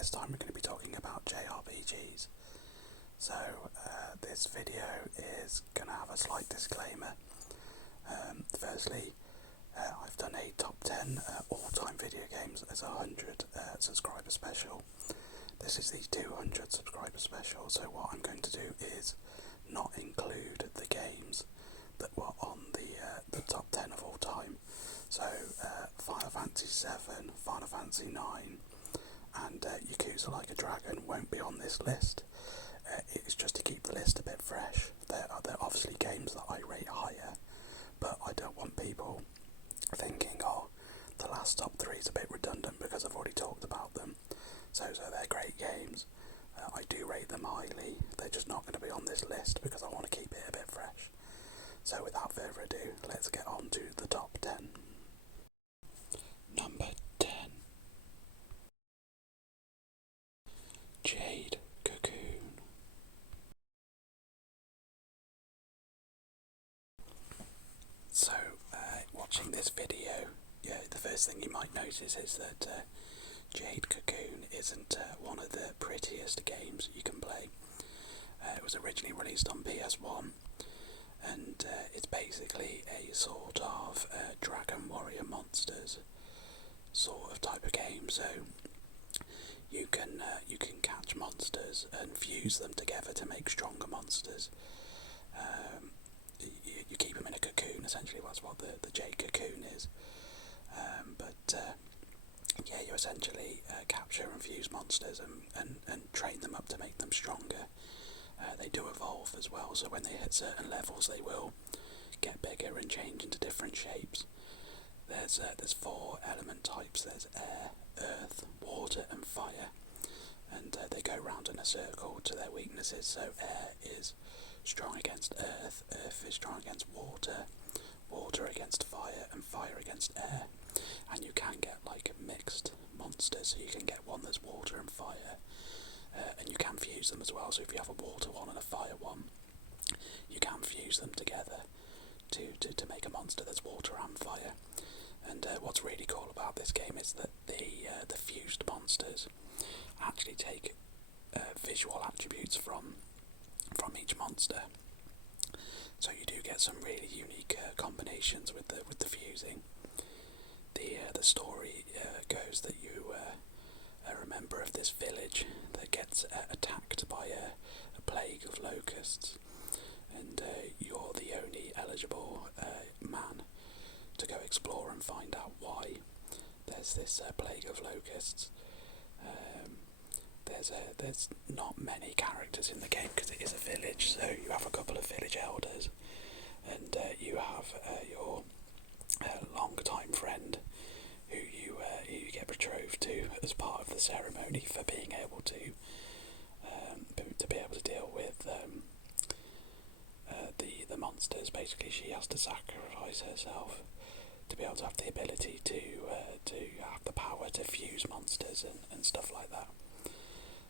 this time we're going to be talking about JRPGs. So this video is going to have a slight disclaimer. Firstly, I've done a top 10 all-time video games as a 100 subscriber special. This is the 200 subscriber special, so what I'm going to do is not include the games that were on the top 10 of all time. So Final Fantasy 7, Final Fantasy 9 and Yakuza Like a Dragon won't be on this list. It's just to keep the list a bit fresh. They're obviously games that I rate higher, but I don't want people thinking, oh, the last top 3 is a bit redundant because I've already talked about them. So they're great games. I do rate them highly. They're just not going to be on this list because I want to keep it a bit fresh. So without further ado, let's get on to the top 10. Number 10. Jade Cocoon. So, watching this video, the first thing you might notice is that Jade Cocoon isn't one of the prettiest games you can play. It was originally released on PS1, and it's basically a sort of Dragon Warrior Monsters sort of type of game. So you can catch monsters and fuse them together to make stronger monsters. You keep them in a cocoon, essentially. That's what the Jade Cocoon is. You essentially capture and fuse monsters and train them up to make them stronger. They do evolve as well, so when they hit certain levels they will get bigger and change into different shapes. There's 4 element types. There's air, earth, water and fire, and they go round in a circle to their weaknesses. So air is strong against earth, earth is strong against water, water against fire and fire against air. And you can get like mixed monsters, so you can get one that's water and fire, and you can fuse them as well. So if you have a water one and a fire one, you can fuse them together to make a monster that's water and fire. And what's really cool about this game is that the fused monsters actually take visual attributes from each monster. So you do get some really unique combinations with the fusing. The story goes that you are a member of this village that gets attacked by a plague of locusts, and you're the only eligible man to go explore and find out why there's this plague of locusts. There's not many characters in the game because it is a village, so you have a couple of village elders, and you have your long-time friend who you get betrothed to as part of the ceremony for being able to be able to deal with the monsters. Basically, she has to sacrifice herself to be able to have the ability to have the power to fuse monsters and stuff like that.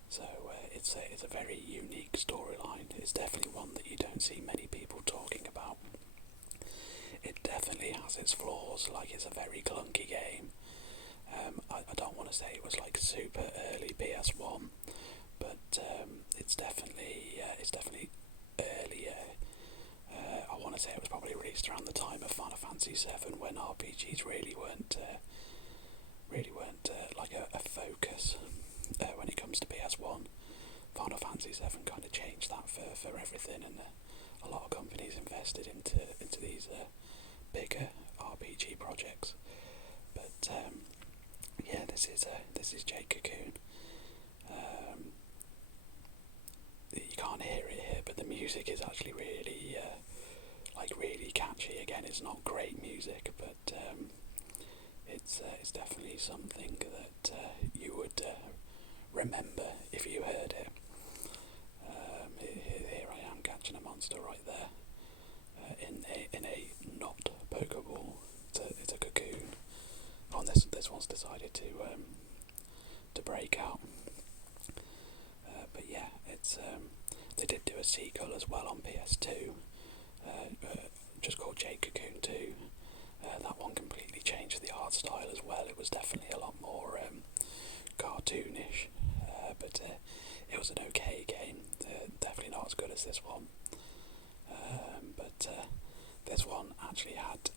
So it's a very unique storyline. It's definitely one that you don't see many people talking about. It definitely has its flaws, like it's a very clunky game. I don't want to say it was like super early PS1, but it's definitely earlier. I want to say it was probably released around the time of Final Fantasy 7, when RPGs really weren't like a focus when it comes to PS1. Final Fantasy 7 kind of changed that for everything, and a lot of companies invested into these bigger RPG projects. But this is Jade Cocoon. You can't hear it here, but the music is actually really really catchy. Again, it's not great music, but it's definitely something that you would remember if you heard it. Here I am catching a monster right there in a not Pokeball. It's a cocoon. Oh, and this one's decided to break out. But yeah, it's they did do a sequel as well on PS2, just called Jade Cocoon 2. That one completely changed the art style as well. It was definitely a lot more cartoonish, but it was an okay game. Definitely not as good as this one. But this one actually had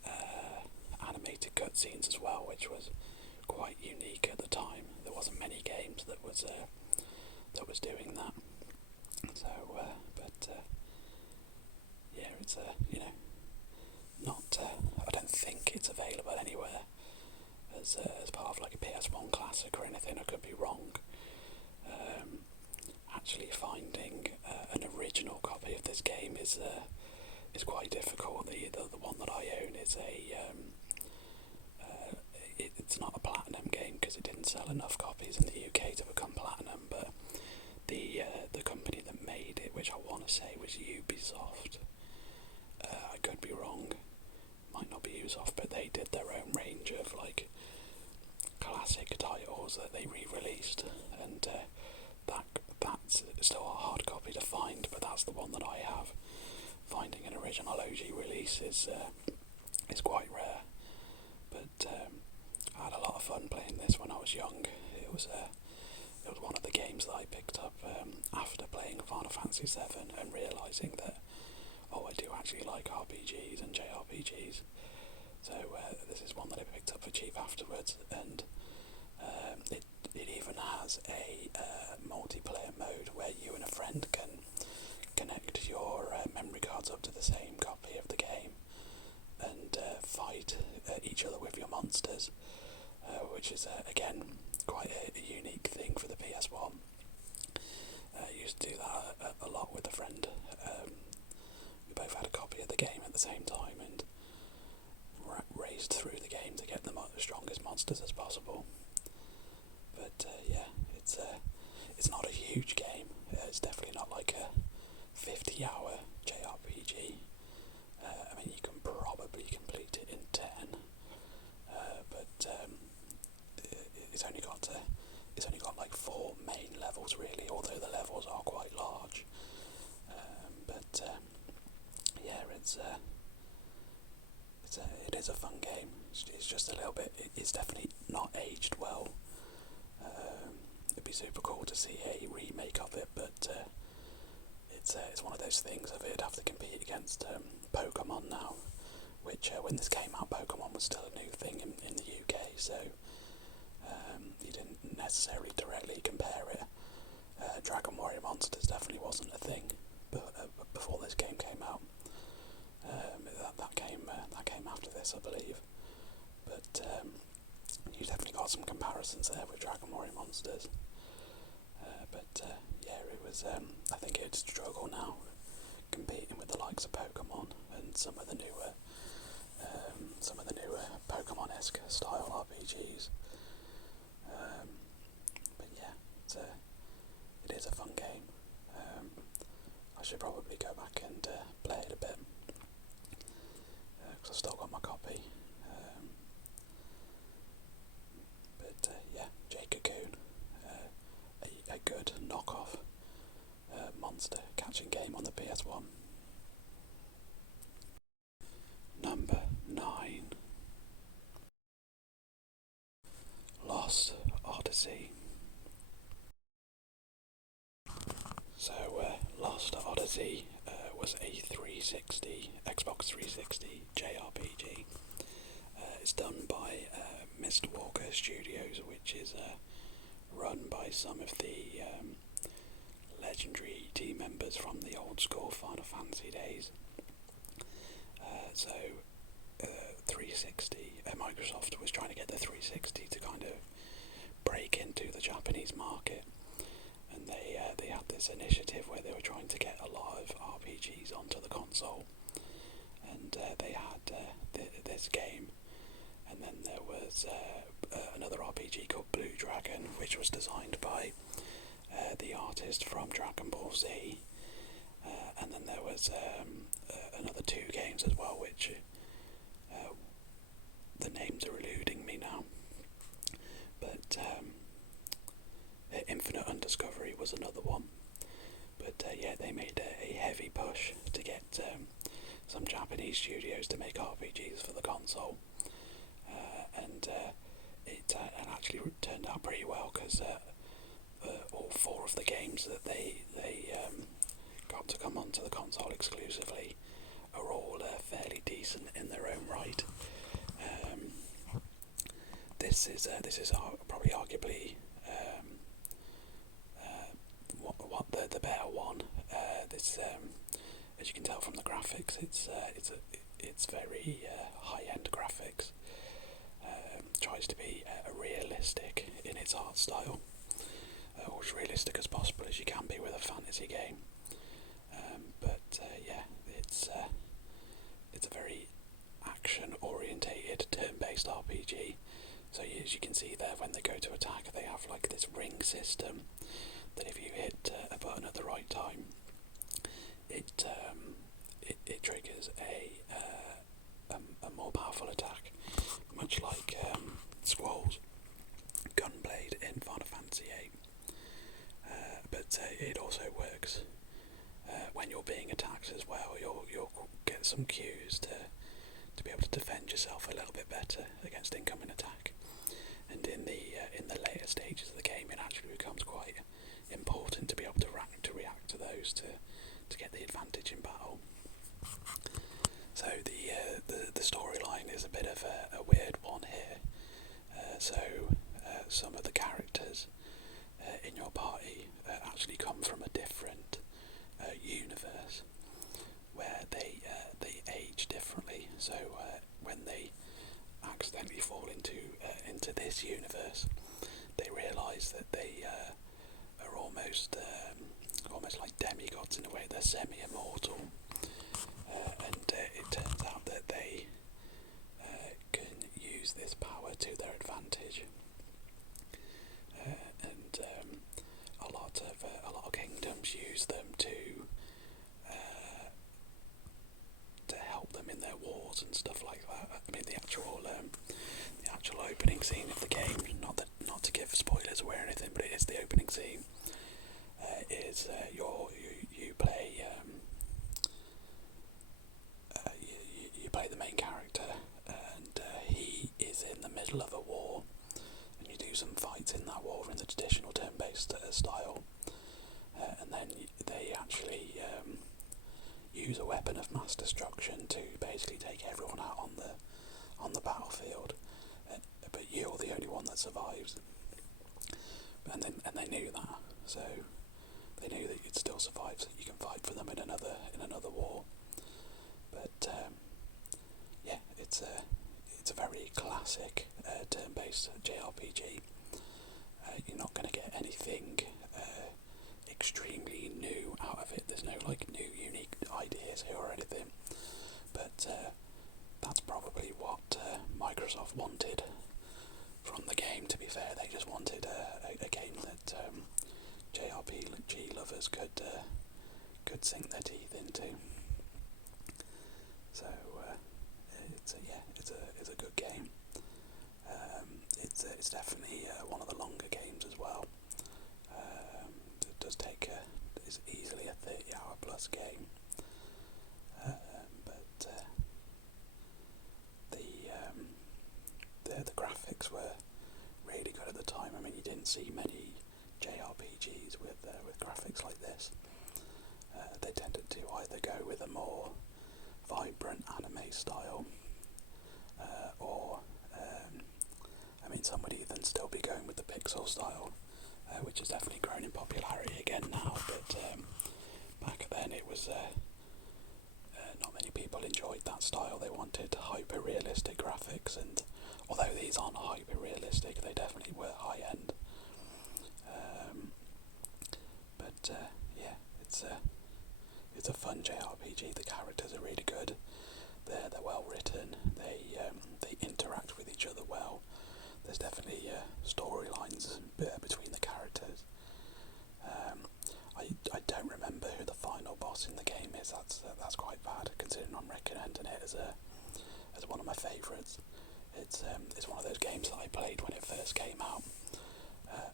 animated cutscenes as well, which was quite unique at the time. There wasn't many games that was doing that. So, yeah, it's not. I don't think it's available anywhere as part of like a PS1 classic or anything. I could be wrong. Actually, finding an original copy of this game is quite difficult. The one that I own is it's not a platinum game because it didn't sell enough copies in the UK to become platinum. But the company that made it, which I want to say was Ubisoft, I could be wrong. Might not be Ubisoft, but they did their own range of like classic titles that they re-released, and that's still a hard copy to find, but that's the one that I have. Finding an original OG release is quite rare, but I had a lot of fun playing this when I was young. It was one of the games that I picked up after playing Final Fantasy VII and realising that I do actually like RPGs and JRPGs. So this is one that I picked up for cheap afterwards, and it even has a multiplayer mode where you and a friend can connect your memory cards up to the same copy of the game and fight each other with your monsters, which is again quite a unique thing for the PS1. I used to do that a lot with a friend. We both had a copy of the game at the same time and raced through the game to get the strongest monsters as possible. But yeah, it's not a huge game. It's definitely not like a 50-hour JRPG. I mean, you can probably complete it in 10, but it's only got like 4 main levels really, although the levels are quite large. But yeah, it is a fun game. It's just a little bit. It's definitely not aged well. It'd be super cool to see a remake of it, but it's one of those things of it'd have to compete against Pokemon now, which when this came out, Pokemon was still a new thing in the UK, so you didn't necessarily directly compare it. Dragon Warrior Monsters definitely wasn't a thing before this game came out. That came after this, I believe. But you definitely got some comparisons there with Dragon Warrior Monsters. But yeah, it was. I think it'd struggle now, competing with the likes of Pokemon and some of the newer Pokemon-esque style RPGs. But yeah, it is a fun game. I should probably go back and play it a bit, because I've still got my copy. But yeah, Jake Cocoon, a good knockoff monster catching game on the PS1. Number 9. Lost Odyssey. So, Lost Odyssey was a Xbox 360 JRPG. It's done by Mr. Walker Studios, which is run by some of the legendary team members from the old school Final Fantasy days. 360, Microsoft was trying to get the 360 to kind of break into the Japanese market, and they had this initiative where they were trying to get a lot of RPGs onto the console, and they had this game, and then there was another RPG called Blue Dragon, which was designed by the artist from Dragon Ball Z, and then there was another 2 games as well, which the names are eluding me now, but Infinite Undiscovery was another one. But yeah, they made a heavy push to get some Japanese studios to make RPGs for the console, and it actually turned out pretty well, because all 4 of the games that they got to come onto the console exclusively are all fairly decent in their own right. This is probably arguably what the better one. This, as you can tell from the graphics, it's very high-end graphics. Tries to be realistic in its art style, or as realistic as possible as you can be with a fantasy game. It's a very action-orientated, turn-based RPG. So as you can see there, when they go to attack, they have like this ring system that if you hit a button at the right time, it triggers a more powerful attack, much like Squall's Gunblade in Final Fantasy VIII. But it also works when you're being attacked as well. You'll get some cues to be able to defend yourself a little bit better against incoming attack. And in the later stages of the game, it actually becomes quite important to be able to react to those to get the advantage in battle. So the storyline is a bit of a weird one here. Some of the characters in your party actually come from a different universe where they age differently. So when they accidentally fall into this universe, they realise that they are almost like demigods in a way. They're semi-immortal, and it turns out that they can use this power to their advantage. And a lot of kingdoms use them to help them in their wars and stuff like that. I mean, the actual opening scene of the game, not to give spoilers away or anything, but it is the opening scene. Is you play you play the main character, and he is in the middle of a war, and you do some fights in that war in the traditional turn-based style, and then they actually use a weapon of mass destruction to basically take everyone out on the battlefield, but you're the only one that survives. And they knew that, so they knew that you'd still survive, so you can fight for them in another war. But it's a very classic turn-based JRPG. You're not going to get anything extremely new out of it. There's no like new unique ideas here or anything. But that's probably what Microsoft wanted from the game. To be fair, they just wanted a game that JRPG lovers could sink their teeth into. So it's a good game. It's definitely one of the longer games as well. It does take it's easily a 30-hour plus game. But the graphics were really good at the time. I mean, you didn't see many JRPGs with graphics like this. They tended to either go with a more vibrant anime style, or some would even still be going with the pixel style, which has definitely grown in popularity again now. But back then it was not many people enjoyed that style. They wanted hyper-realistic graphics, and although these aren't hyper-realistic, they definitely were high-end. It's a fun JRPG. The characters are really good. They're well written. They interact with each other well. There's definitely storylines between the characters. I don't remember who the final boss in the game is. That's quite bad, considering I'm recommending it as one of my favourites. It's one of those games that I played when it first came out,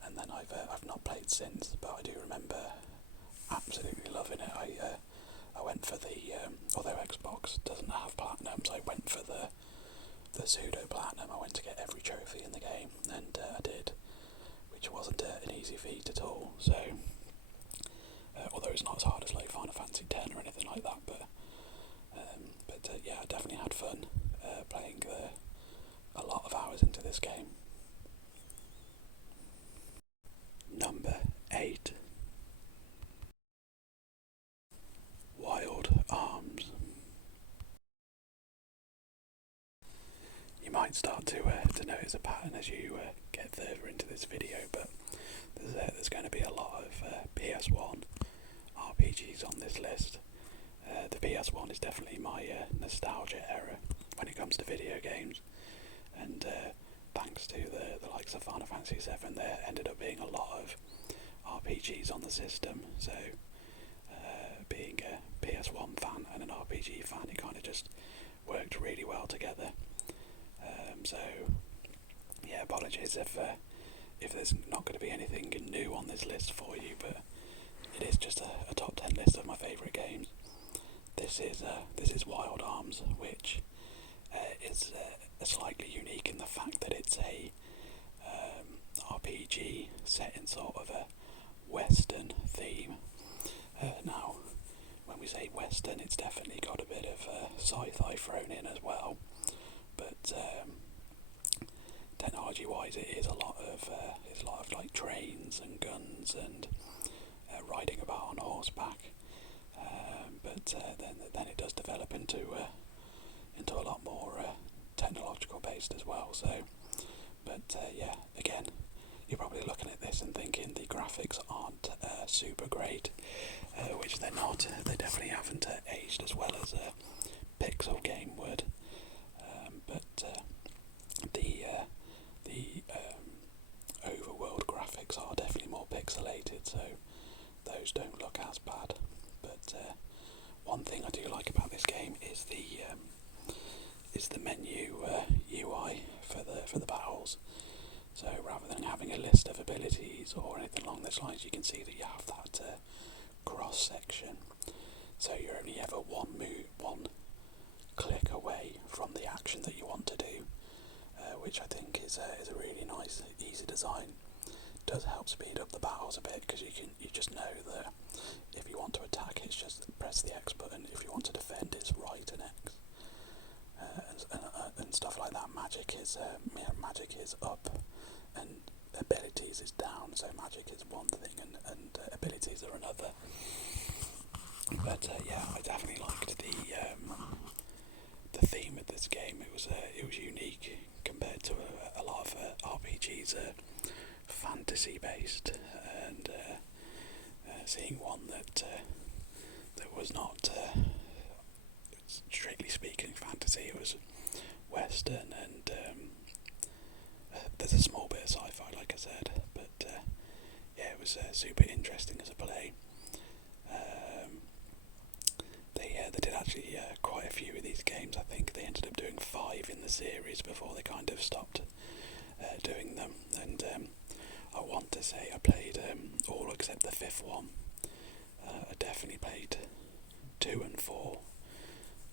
and then I've not played since. But I do remember absolutely loving it. I went for the although Xbox doesn't have platinums, I went for the pseudo platinum. I went to get every trophy in the game, and I did, which wasn't an easy feat at all. So, although it's not as hard as like Final Fantasy X or anything like that, but yeah, I definitely had fun playing a lot of hours into this game. Number 8. Wild Arms. You might start to notice a pattern as you get further into this video, but there's going to be a lot of PS1 RPGs on this list. The PS1 is definitely my nostalgia era when it comes to video games, and thanks to the likes of Final Fantasy VII, there ended up being a lot of RPGs on the system. So being a PS1 fan and an RPG fan, it kind of just worked really well together. So yeah, apologies if there's not going to be anything new on this list for you, but it is just a top 10 list of my favourite games. This is Wild Arms, which is slightly unique in the fact that it's a RPG set in sort of a Western theme. Now, when we say Western, it's definitely got a bit of sci-fi thrown in as well, but technology-wise, it is a lot of like trains and guns and riding about on horseback. But then it does develop into a lot more technological based as well. So, but yeah, again, you're probably looking at this and thinking the graphics aren't super great, which they're not. They definitely haven't aged as well as a pixel game would. But the overworld graphics are definitely more pixelated, so those don't look as bad. But one thing I do like about this game is the menu UI for the battles. So rather than having a list of abilities or anything along those lines, you can see that you have that cross section. So you're only ever one click away from the action that you want to do, which I think is a really nice, easy design. Does help speed up the battles a bit, because you just know that if you want to attack, it's just press the X button. If you want to defend, it's right and X, and stuff like that. Magic is up, and abilities is down. So magic is one thing, and abilities are another. But yeah, I definitely liked the theme of this game. It was unique compared to a lot of RPGs. Fantasy based, and seeing one that was not strictly speaking fantasy, it was Western, and there's a small bit of sci-fi, like I said, but yeah, it was super interesting as a play. They did actually quite a few of these games. I think they ended up doing 5 in the series before they kind of stopped doing them, and I want to say I played all except the 5th one. I definitely played 2 and 4.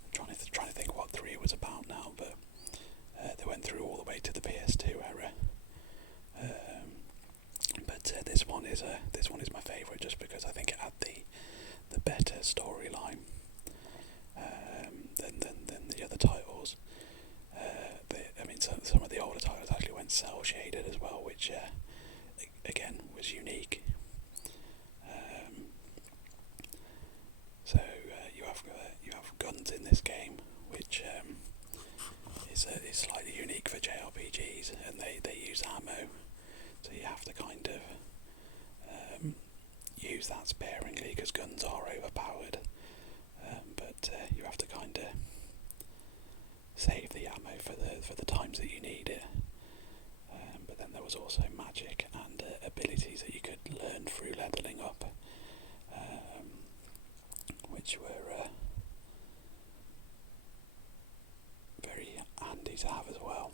I'm trying to think what 3 was about now, but they went through all the way to the PS2 era. But this one is my favourite, just because I think it had the better storyline than the other titles. Some of the older titles actually went cel shaded as well, which again was unique. So you have guns in this game, which is slightly unique for JRPGs, and they use ammo, so you have to kind of use that sparingly, because guns are overpowered. But you have to kind of save the ammo for the times that you need it. But then there was also magic and abilities that you could learn through leveling up, which were very handy to have as well.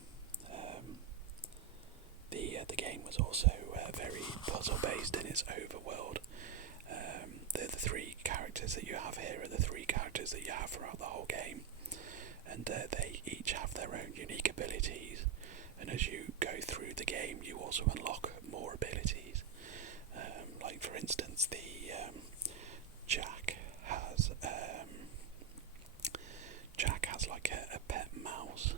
The game was also very puzzle based in its overworld. The 3 characters that you have here are the 3 characters that you have throughout the whole game, and they each have their own unique abilities, and as you go through the game, you also unlock more abilities. Like for instance, the Jack has like a pet mouse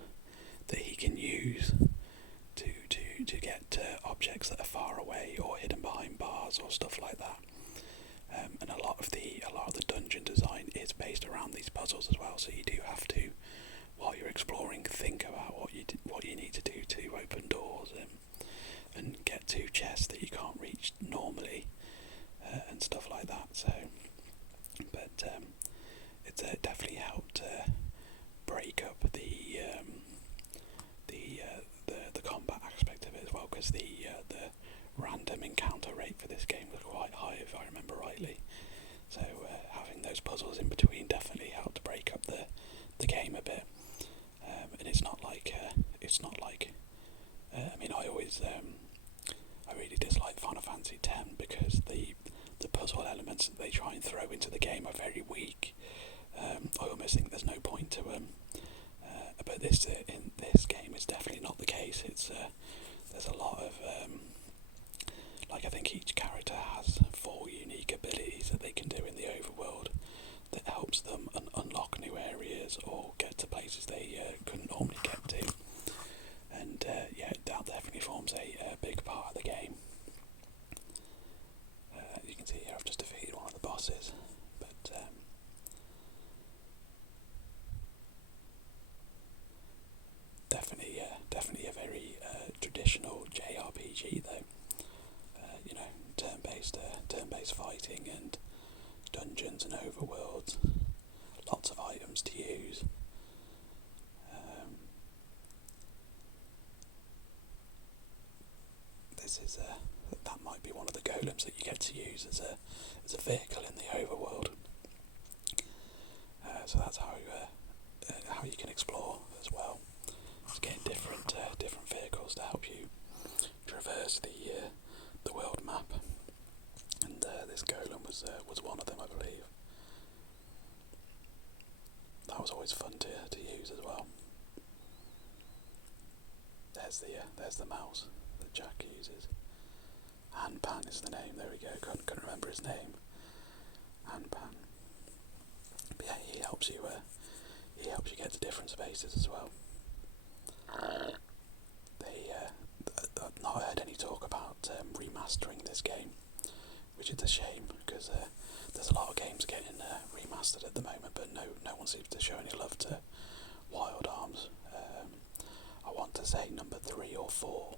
that he can use to get to objects that are far away or hidden behind bars or stuff like that. And a lot of the dungeon design is based around these puzzles as well. So you do have to, while you're exploring, think about what you need to do to open doors and get to chests that you can't reach normally, and stuff like that. So, but it's definitely helped break up the combat aspect of it as well, because the random encounter rate for this game was quite high, if I remember rightly. So having those puzzles in between definitely helped break up the game a bit. And it's not like I mean, I really dislike Final Fantasy X because the puzzle elements that they try and throw into the game are very weak. I almost think there's no point to them. But in this game is definitely not the case. It's there's a lot of I think each character has 4 unique abilities that they can do in the overworld that helps them unlock new areas or get to places they couldn't normally get to. And that definitely forms a big part of the game. You can see here I've just defeated one of the bosses, but definitely a very traditional JRPG though. Turn-based fighting and dungeons and overworlds. Lots of items to use. That might be one of the golems that you get to use as a vehicle in the overworld. So that's how you can explore as well. Just getting different vehicles to help you traverse the world map. And this golem was one of them, I believe. That was always fun to use as well. There's the mouse that Jack uses. Hanpan is the name. There we go. Couldn't remember his name. Hanpan. But yeah, he helps you get to different spaces as well. I've not heard any talk about remastering this game, which is a shame because there's a lot of games getting remastered at the moment, but no one seems to show any love to Wild Arms. I want to say number 3 or 4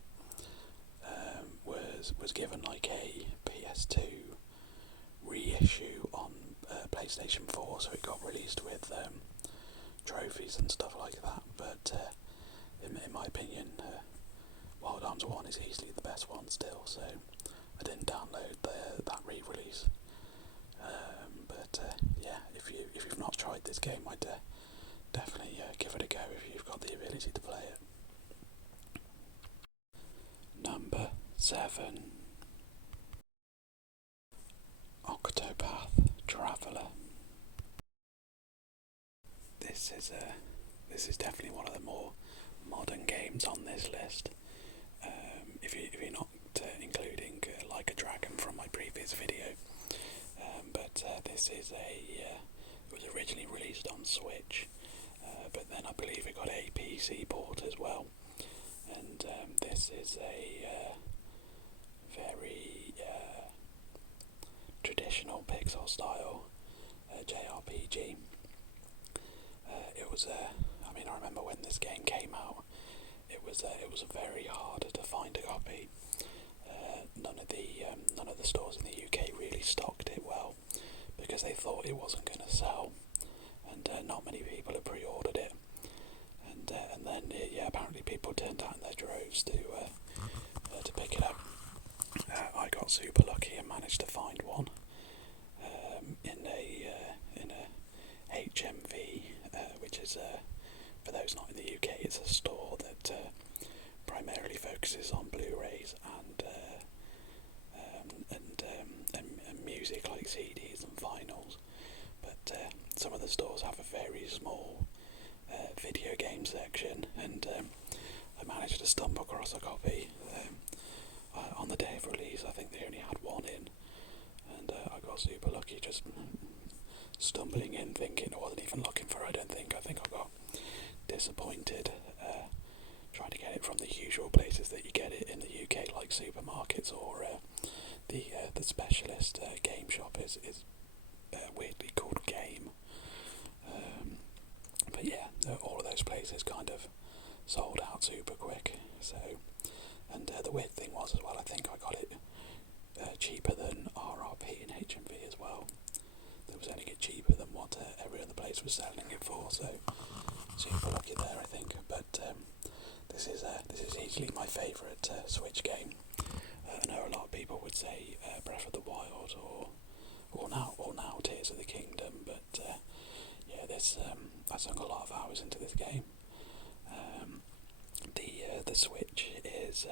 was given like a PS2 reissue on PlayStation 4, so it got released with trophies and stuff like that. But in my opinion, Wild Arms 1 is easily the best one still, so I didn't download that re-release. But if you've not tried this game, I'd definitely give it a go if you've got the ability to play it. Number 7. Octopath Traveler. This is definitely one of the more modern games on this list. If you're not including Like a Dragon from my previous video, but this is it was originally released on Switch, but then I believe it got a PC port as well. And this is a very traditional pixel style JRPG. It was I remember when this game came out, it was very hard to find a copy. None of the stores in the UK really stocked it well because they thought it wasn't going to sell, and not many people had pre-ordered it. And then apparently people turned out in their droves to pick it up. I got super lucky and managed to find one in a HMV, which is for those not in the UK, it's a store that primarily focuses on Blu-rays and music like CDs and vinyls. But some of the stores have a very small video game section, and I managed to stumble across a copy on the day of release. I think they only had one in, and I got super lucky just stumbling in, thinking I wasn't even looking for it. I think I got disappointed trying to get it from the usual places that you get it in the UK, like supermarkets or the specialist game shop is weirdly called Game. But yeah, all of those places kind of sold out super quick. So, and the weird thing was as well, I think I got it cheaper than RRP and HMV as well. They were selling it cheaper than what every other place was selling it for. So super lucky there, I think. But this is easily my favourite Switch game. I know a lot of people would say Breath of the Wild or now Tears of the Kingdom, but yeah, this I sunk a lot of hours into this game. The Switch is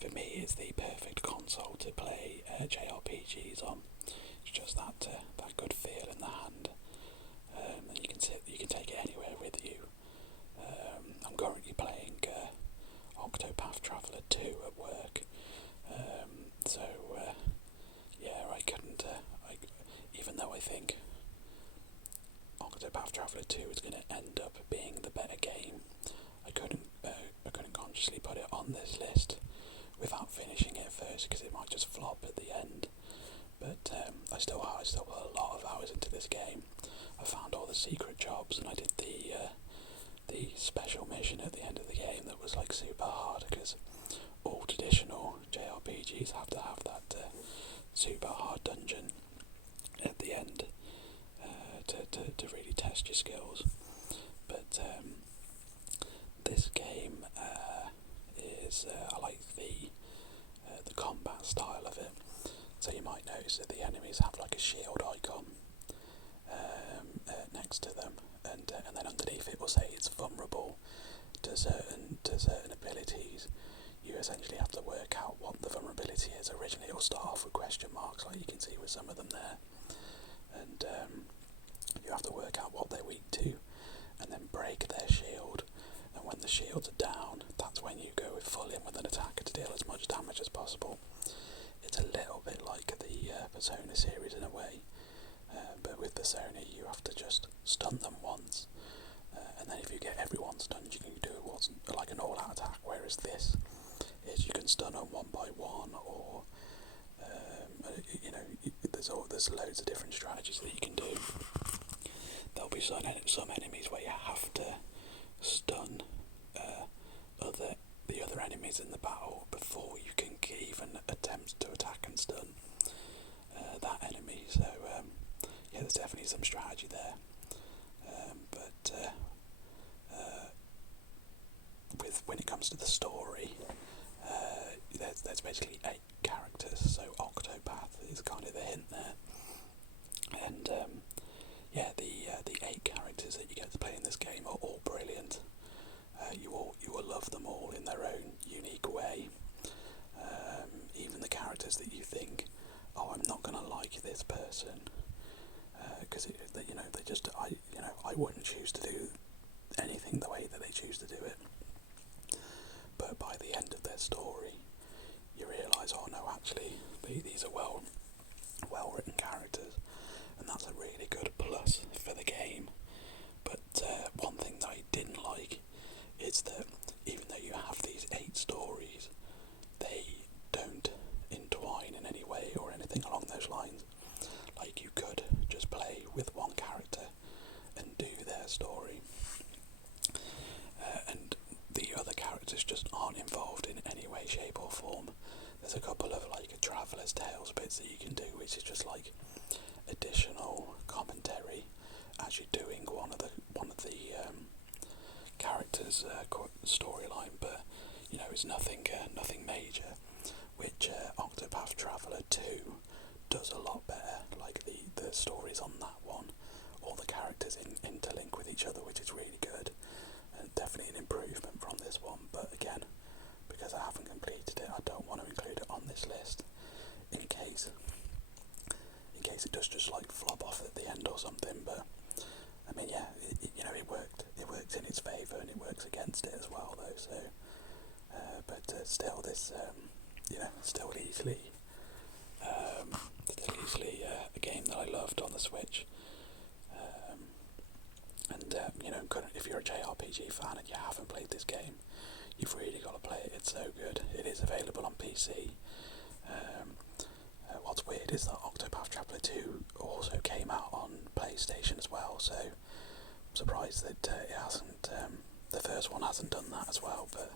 for me is the perfect console to play JRPGs on. It's just that good feel in the hand, and you can take it anywhere with you. I'm currently playing Octopath Traveler 2 at work, so yeah, I couldn't. Even though I think Octopath Traveler 2 is going to end up being the better game, I couldn't consciously put it on this list without finishing it first, because it might just flop at the end. But I still put a lot of hours into this game. I found all the secret jobs, and I did the special mission at the end of the game that was like super hard, because all traditional JRPGs have to have that super hard dungeon at the end to really test your skills. But this game is I like the combat style of it. So you might notice that the enemies have like a shield icon next to them, and then underneath it will say it's vulnerable to certain abilities. You essentially have to work out what the vulnerability is. Originally it will start off with question marks, like you can see with some of them there, and you have to work out what they're weak to, and then break their shield. And when the shields are down, that's when you go full in with an attacker to deal as much damage as possible. It's a little bit like the Persona series in a way, but with Persona you have to just stun them once, and then if you get everyone stunned, you can do what's like an all-out attack. Whereas this is you can stun them one by one, or there's loads of different strategies that you can do. There'll be some enemies where you have to stun the other enemies in the battle before you can even attempt to attack and stun that enemy. So yeah, there's definitely some strategy there. But when it comes to the story, there's basically 8 characters. So Octopath is kind of the hint there, and yeah, the 8 characters that you get to play in this game are all brilliant. You will love them all in their own unique way. Even the characters that you think, oh, I'm not gonna like this person, because I wouldn't choose to do anything the way that they choose to do it. But by the end of their story, you realise, oh no, actually these are well written characters, and that's a really good plus for the game. But one thing that I didn't like is that even though you have these 8 stories, they don't entwine in any way or anything along those lines. Like, you could just play with one character and do their story, and the other characters just aren't involved in any way, shape or form. There's a couple of like Traveller's Tales bits that you can do, which is just like additional commentary as you're doing one of the characters' storyline, but it's nothing major. Which Octopath Traveler 2 does a lot better. Like the stories on that one, all the characters interlink with each other, which is really good, and definitely an improvement from this one. But again, because I haven't completed it, I don't want to include it on this list in case it does just like flop off at the end or something. But I mean, yeah, it worked works in its favour and it works against it as well, though. So, still, this still easily a game that I loved on the Switch. If you're a JRPG fan and you haven't played this game, you've really got to play it. It's so good. It is available on PC. What's weird is that Octopath Traveler 2 also came out on PlayStation as well, so I'm surprised that it hasn't. The first one hasn't done that as well, but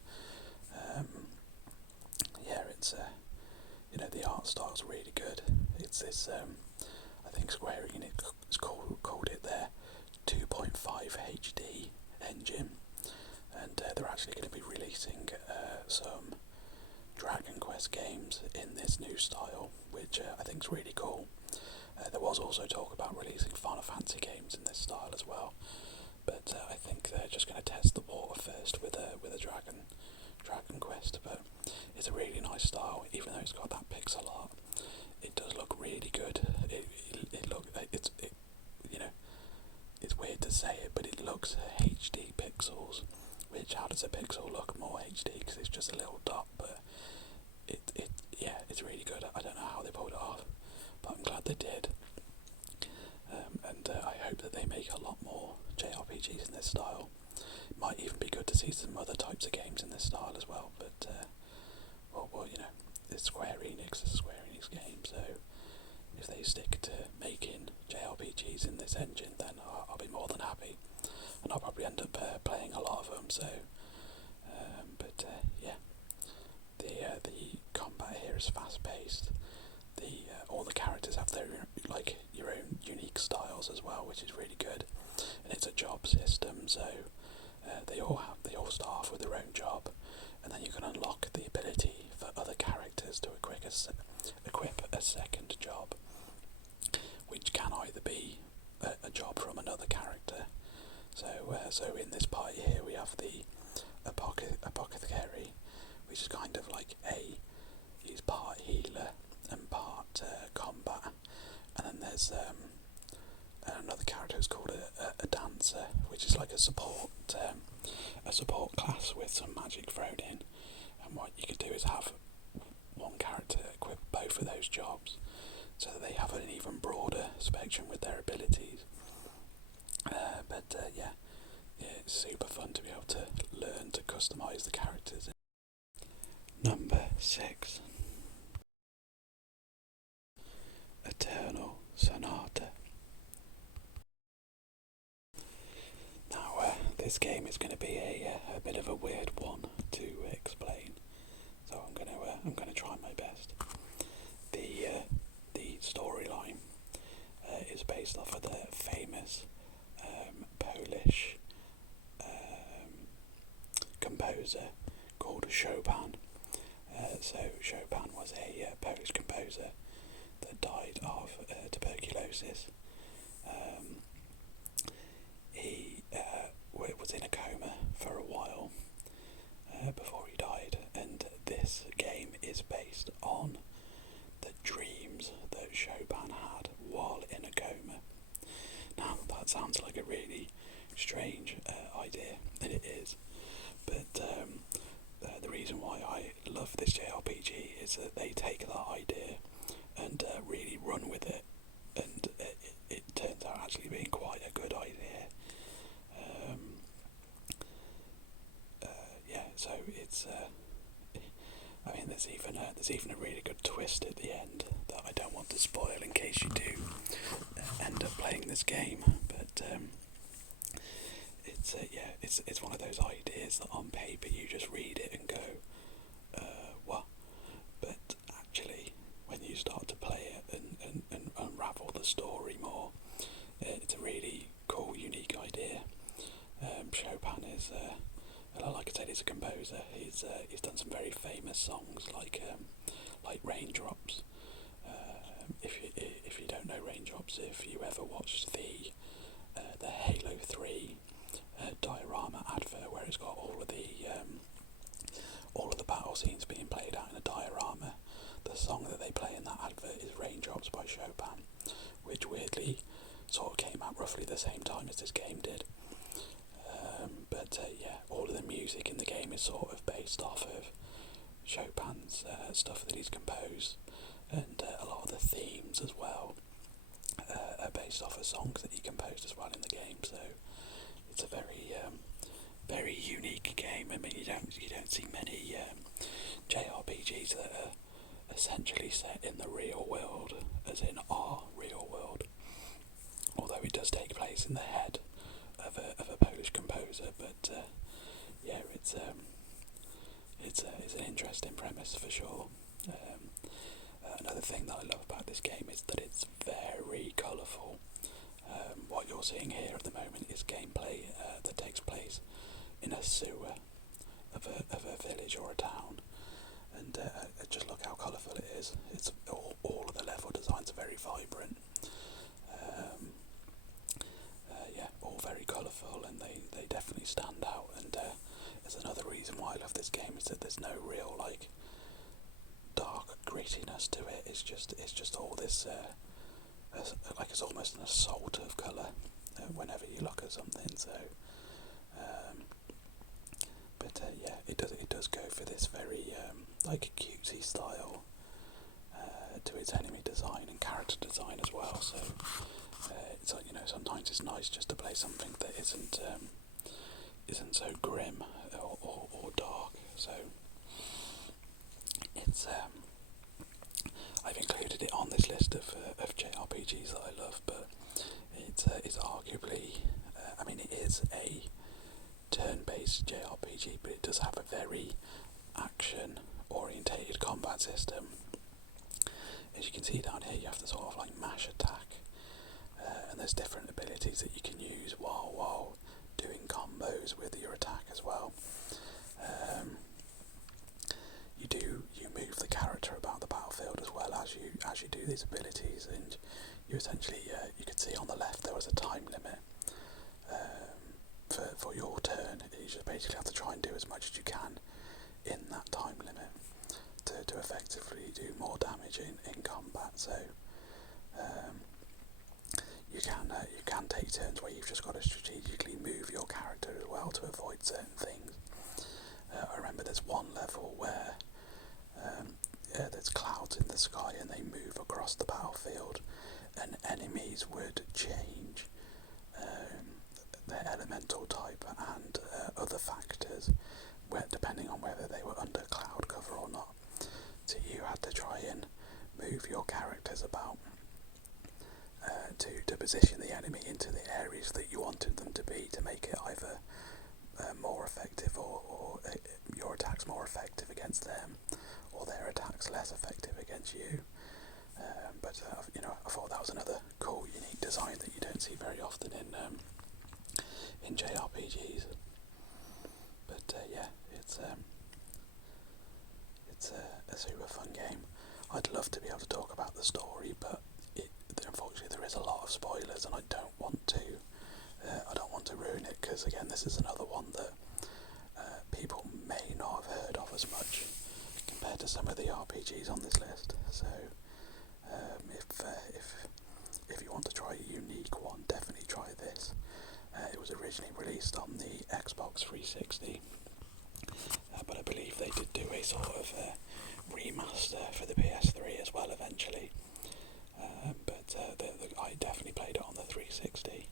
it's the art style's really good. It's this I think Square Enix called it their 2.5 HD engine, and they're actually going to be releasing some Dragon Quest games in this new style, which I think is really cool. There was also talk about releasing Final Fantasy games in this style as well, but I think they're just going to test the water first with a Dragon Quest. But it's a really nice style, even though it's got that pixel art. It does look really good. It's weird to say it, but it looks HD pixels. Which, how does a pixel look more HD? Because it's just a little dot, but it's really good. I don't know how they pulled it off, but I'm glad they did. And I hope that they make a lot more JRPGs in this style. It might even be good to see some other types of games in this style as well. But it's Square Enix. It's a Square Enix game, so if they stick to making JRPGs in this engine, then I'll be more than happy, and I'll probably end up playing a lot of them. So, the combat here is fast paced. All the characters have their your own unique styles as well, which is really good. And it's a job system, so they all start off with their own job, and then you can unlock the ability for other characters to equip a second job, which can either be a job from another character. So in this party here we have the apothecary, which is kind of like he's part healer and part combat, and then there's another character who's called a dancer, which is like a support class with some magic thrown in. And what you could do is have one character equip both of those jobs, so that they have an even broader spectrum with their abilities. It's super fun to be able to learn to customise the characters. Number 6. Eternal Sonata. Now, this game is going to be a bit of a weird one to explain, so I'm going to try my best. The storyline is based off of the famous Polish composer called Chopin. So Chopin was a Polish composer that died of tuberculosis. He was in a coma for a while before he died, and this game is based on the dreams that Chopin had while in a coma. Now, that sounds like a really strange idea, and it is, but the reason why I love this JRPG is that they take that idea and really run with it, and it turns out actually being quite a good idea. So it's there's even a really good twist at the end that I don't want to spoil in case you do end up playing this game. But it's one of those ideas that on paper you just read it and go, what? But actually, when you start to play it and unravel the story more, it's a really cool, unique idea. Chopin is, like I said, he's a composer. He's done some very famous songs like Raindrops. If you don't know Raindrops, if you ever watched the Halo 3 diorama advert where it's got all of the battle scenes being played out in a diorama, the song that they play in that advert is Raindrops by Chopin, which weirdly sort of came out roughly the same time as this game did. but yeah, all of the music in the game is sort of based off of Chopin's stuff that he's composed, and a lot of the themes as well are based off of songs that he composed as well in the game. So it's a very unique game. I mean, you don't see many JRPGs that are essentially set in the real world, as in our real world. Although it does take place in the head of a Polish composer, but yeah, it's an interesting premise for sure. Another thing that I love about this game is that it's very colourful. What you're seeing here at the moment is gameplay that takes place in a sewer of a village or a town, and just look how colourful it is. It's all of the level designs are very vibrant. Yeah, all very colourful, and they definitely stand out. And there's another reason why I love this game is that there's no real like dark grittiness to it. It's just all this like it's almost an assault of colour whenever you look at something. So, but yeah, it does go for this very like cutesy style to its enemy design and character design as well. So it's like, sometimes it's nice just to play something that isn't so grim or dark. So it's I've included it on this list of JRPGs that I love, but it's arguably I mean, it is a turn-based JRPG, but it does have a very action-orientated combat system. As you can see down here, you have to sort of like mash attack, and there's different abilities that you can use while doing combos with your attack as well. You move the character about the battlefield as well as you do these abilities, and you essentially you can see on the left there was a time limit for your turn. You just basically have to try and do as much as you can in that time limit to effectively do more damage in combat. So you can take turns where you've just got to strategically move your character as well to avoid certain things. I remember there's one level where there's clouds in the sky and they move across the battlefield, and enemies would change their elemental type and other factors depending on whether they were under cloud cover or not. So you had to try and move your characters about to position the enemy into the areas that you wanted them to be, to make it either more effective or your attacks more effective against them, or their attacks less effective against you. But I thought that was another cool, unique design that you don't see very often in JRPGs. But yeah, it's a super fun game. I'd love to be able to talk about the story, but unfortunately there is a lot of spoilers, and I don't want to ruin it, because again, this is another one that people may not have heard of as much compared to some of the RPGs on this list. So if you want to try a unique one, definitely try this. It was originally released on the Xbox 360, but I believe they did do a sort of remaster for the PS3 as well eventually. But I definitely played it on the 360,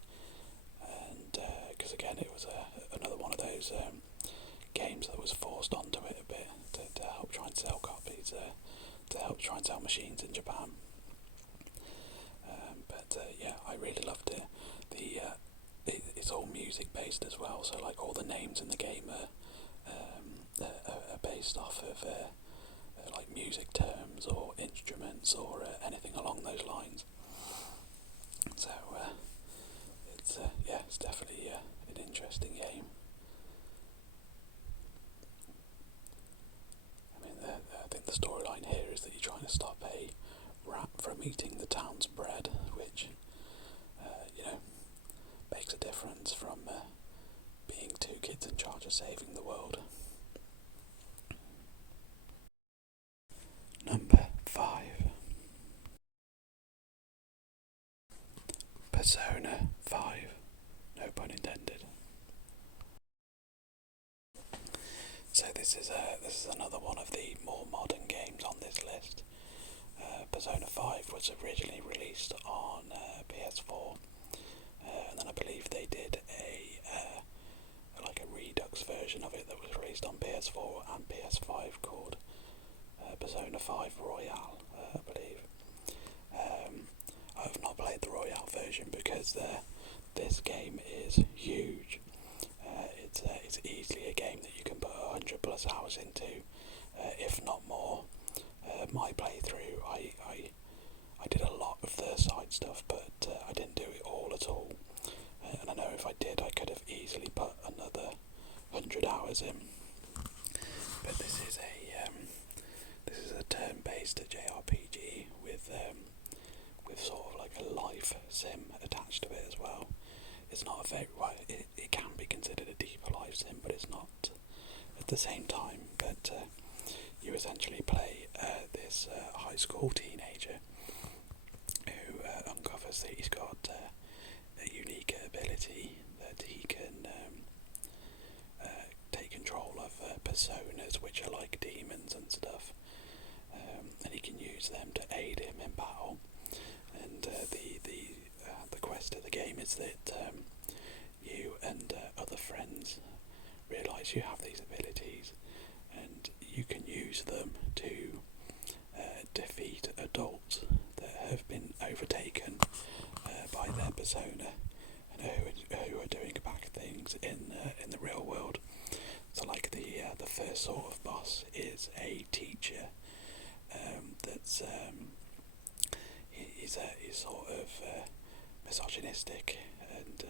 and because again, it was another one of those games that was forced onto it a bit to help try and sell copies, to help try and sell machines in Japan. But yeah, I really loved it. It's all music based as well, so like all the names in the game are based off of like music terms or instruments or anything along those lines. So it's definitely an interesting game. I mean, I think the storyline here is that you're trying to stop a rat from eating the town's bread, which makes a difference from being two kids in charge of saving the world. Number 5. Persona 5. No pun intended. So this is another one of the more modern games on this list. Persona 5 was originally released on PS4, and then I believe they did a Redux version of it that was released on PS4 and PS5 called Persona 5 Royale, I believe. I have not played the Royale version because this game is huge. It's easily a game that you can put 100 plus hours into, if not more. My playthrough, I did a lot of the side stuff, but I didn't do it all at all. And I know if I did, I could have easily put another 100 hours in. But this is a turn-based JRPG with sort of like a life sim attached to it as well. It's not a very it can be considered a deeper life sim, but it's not at the same time. But you essentially play this high school teenager who uncovers that he's got a unique ability that he can take control of personas, which are like demons and stuff, and he can use them to aid him in battle. And the quest of the game is that you and other friends realise you have these abilities, and you can use them to defeat adults that have been overtaken by their persona and who are doing bad things in the real world. So, like the first sort of boss is a teacher that's he's sort of misogynistic, and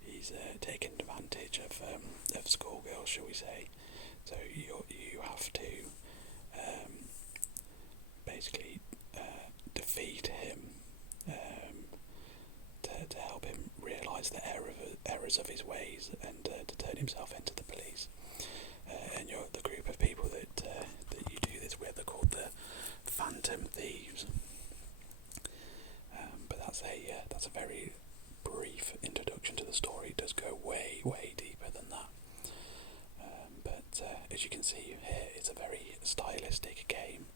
he's taking advantage of schoolgirls, shall we say. So you have to basically defeat him to help him realise the errors of his ways, and to turn himself into the police. And the group of people that you do this with are called the Phantom Thieves. But that's a very brief introduction to the story. It does go way deeper than that. But as you can see here, it's a very stylistic game.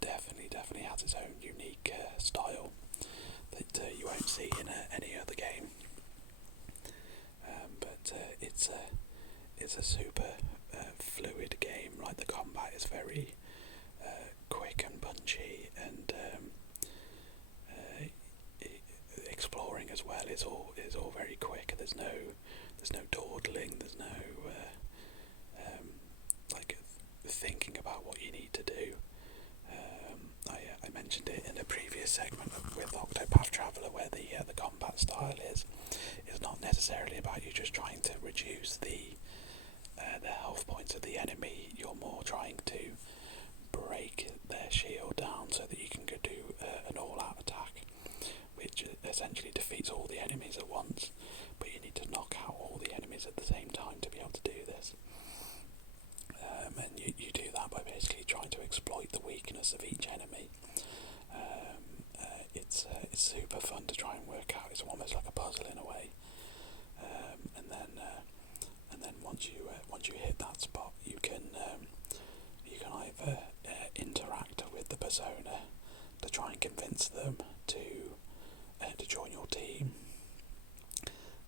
Definitely has its own unique style that you won't see in any other game. But it's a super fluid game. Like, the combat is very quick and punchy, and exploring as well is all very quick. There's no dawdling. There's no thinking about what you need to do. I mentioned it in a previous segment with Octopath Traveler, where the combat style is not necessarily about you just trying to reduce the health points of the enemy. You're more trying to break their shield down so that you can go do an all-out attack, which essentially defeats all the enemies at once, but you need to knock out all the enemies at the same time to be able to do this. And you do that by basically trying to exploit the weakness of each enemy. It's super fun to try and work out. It's almost like a puzzle in a way. And then once you hit that spot, you can either interact with the persona to try and convince them to join your team,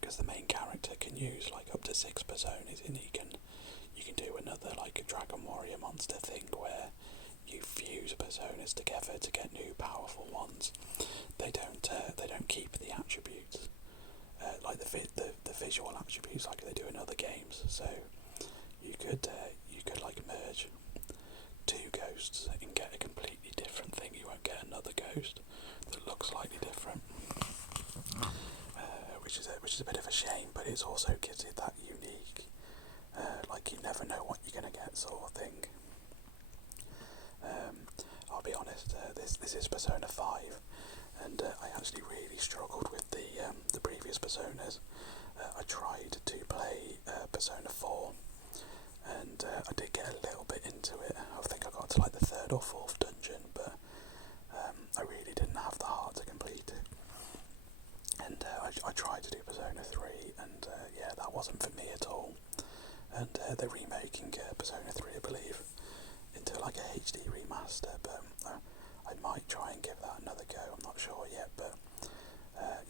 because the main character can use like up to 6 personas, and you can do another like a Dragon Warrior monster thing where you fuse personas together to get new powerful ones. They don't keep the attributes like the visual attributes like they do in other games. So you could like merge 2 ghosts and get a completely different thing. You won't get another ghost that looks slightly different, which is a bit of a shame, but it also gives it that unique, like you never know what you're going to get sort of thing. I'll be honest, this is Persona 5, and I actually really struggled with the previous Personas. I tried to play Persona 4, and I did get a little bit into it. I think I got to like the 3rd or 4th dungeon, but I really didn't have the heart to complete it. And I tried to do Persona 3, and yeah, that wasn't for me at all. and they're remaking Persona 3, I believe, into like a HD remaster, but I might try and give that another go. I'm not sure yet, but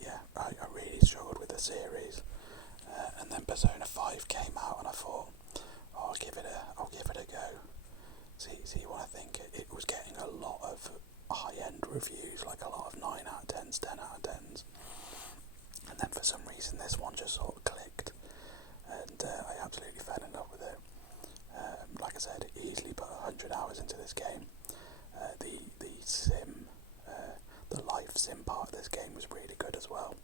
yeah, I really struggled with the series, and then Persona 5 came out, and I thought, oh, I'll give it a go. See what I think. It was getting a lot of high-end reviews, like a lot of 9 out of 10s, 10 out of 10s, and then for some reason this one just sort of clicked, and I absolutely fell in love with it. Like I said, easily put 100 hours into this game. The sim, the life sim part of this game was really good as well.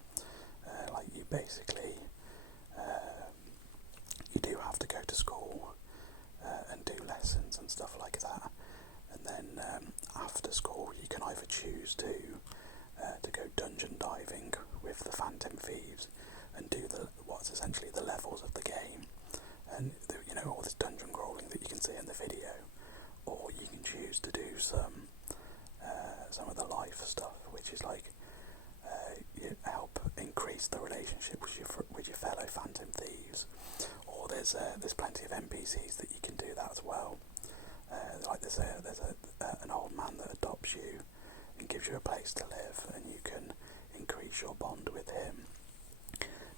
Like you basically, you do have to go to school and do lessons and stuff like that, and then after school you can either choose to go dungeon diving with the Phantom Thieves and do what's essentially the levels of the game, and all this dungeon crawling that you can see in the video, or you can choose to do some of the life stuff, which is like you help increase the relationship with your fellow Phantom Thieves, or there's plenty of NPCs that you can do that as well. Like there's an old man that adopts you and gives you a place to live, and you can increase your bond with him,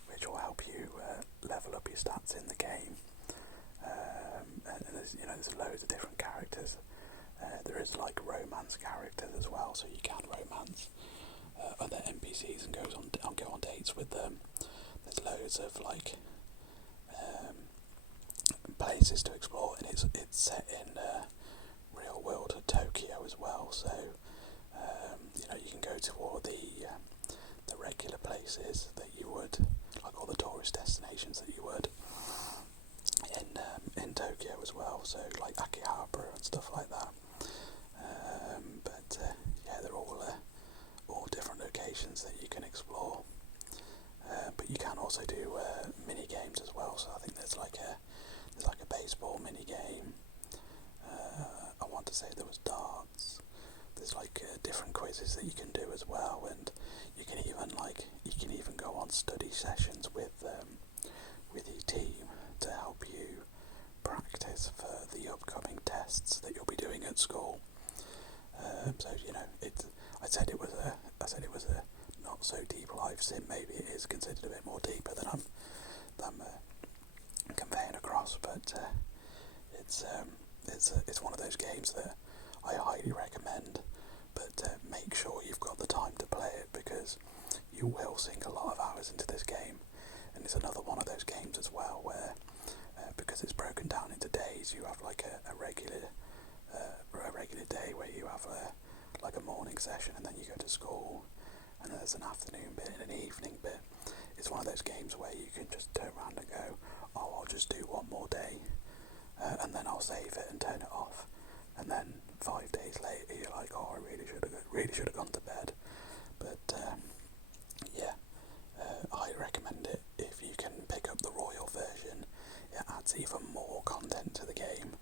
which will help you level up your stats in the game. And there's loads of different characters. There is like romance characters as well, so you can romance other NPCs and go on dates with them. There's loads of like places to explore, and it's set in real world Tokyo as well. So you can go to all the regular places that you would, like all the tourist destinations that you would in Tokyo as well. So like Akihabara and stuff like that. But yeah, they're all different locations that you can explore. But you can also do mini games as well. So I think there's like a baseball mini game. I want to say there was darts. There's like different quizzes that you can do as well, and you can even go on study sessions with your team to help you practice for the upcoming tests that you'll be doing at school. So I said it was a not so deep life sim. Maybe it is considered a bit more deeper than I'm conveying across, but it's one of those games that I highly recommend. But make sure you've got the time to play it, because you will sink a lot of hours into this game, and it's another one of those games as well where because it's broken down into days, you have like a regular day where you have like a morning session, and then you go to school, and then there's an afternoon bit and an evening bit. It's one of those games where you can just turn around and go, oh, I'll just do one more day, and then I'll save it and turn it off, and then 5 days later you're like, oh, I really should have gone to bed. But yeah, I recommend it if you can pick up the Royal version. It adds even more content to the game,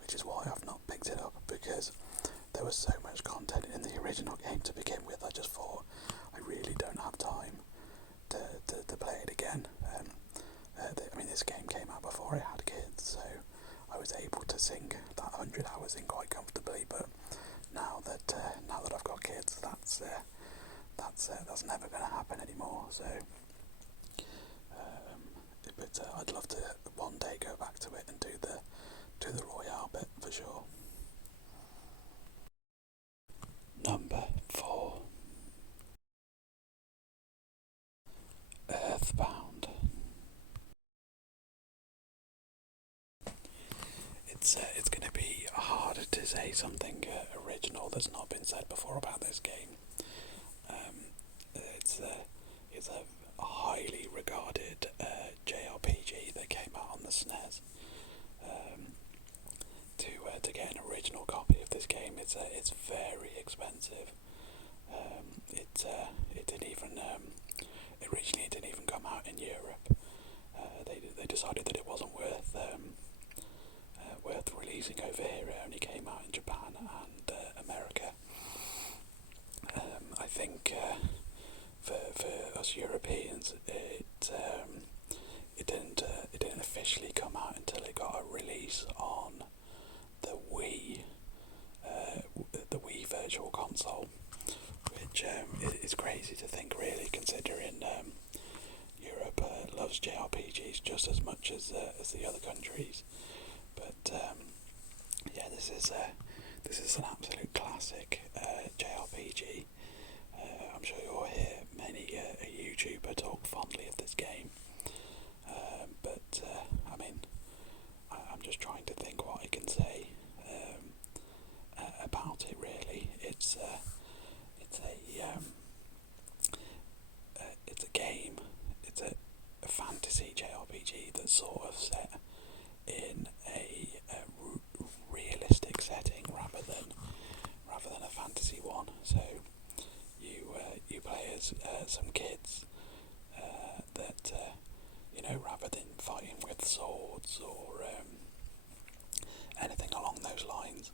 which is why I've not picked it up, because there was so much content in the original game to begin with. I just thought I really don't have time to play it again. This game came out before I had kids, so I was able to sink that 100 hours in quite comfortably. But now that I've got kids, that's never going to happen anymore. So, but I'd love to one day go back to it and do the Royale bit for sure. Number 4. Earthbound. It's going to be hard to say something original that's not been said before about this game. It's a highly regarded JRPG that came out on the SNES. To get an original copy of this game, it's very expensive. It didn't even originally it didn't even come out in Europe. They decided that it wasn't worth releasing over here. It only came out in Japan and America. I think for us Europeans, it didn't officially come out until it got a release on the Wii, the Wii Virtual Console, which is crazy to think, really, considering Europe loves JRPGs just as much as the other countries. But yeah, this is an absolute classic JRPG. I'm sure you'll hear many a YouTuber talk fondly of this game. But I mean, I'm just trying to think what I can say about it. Really, it's a game. It's a fantasy JRPG that's sort of set in a realistic setting rather than a fantasy one. So you play as some kids that rather than fighting with swords or anything along those lines,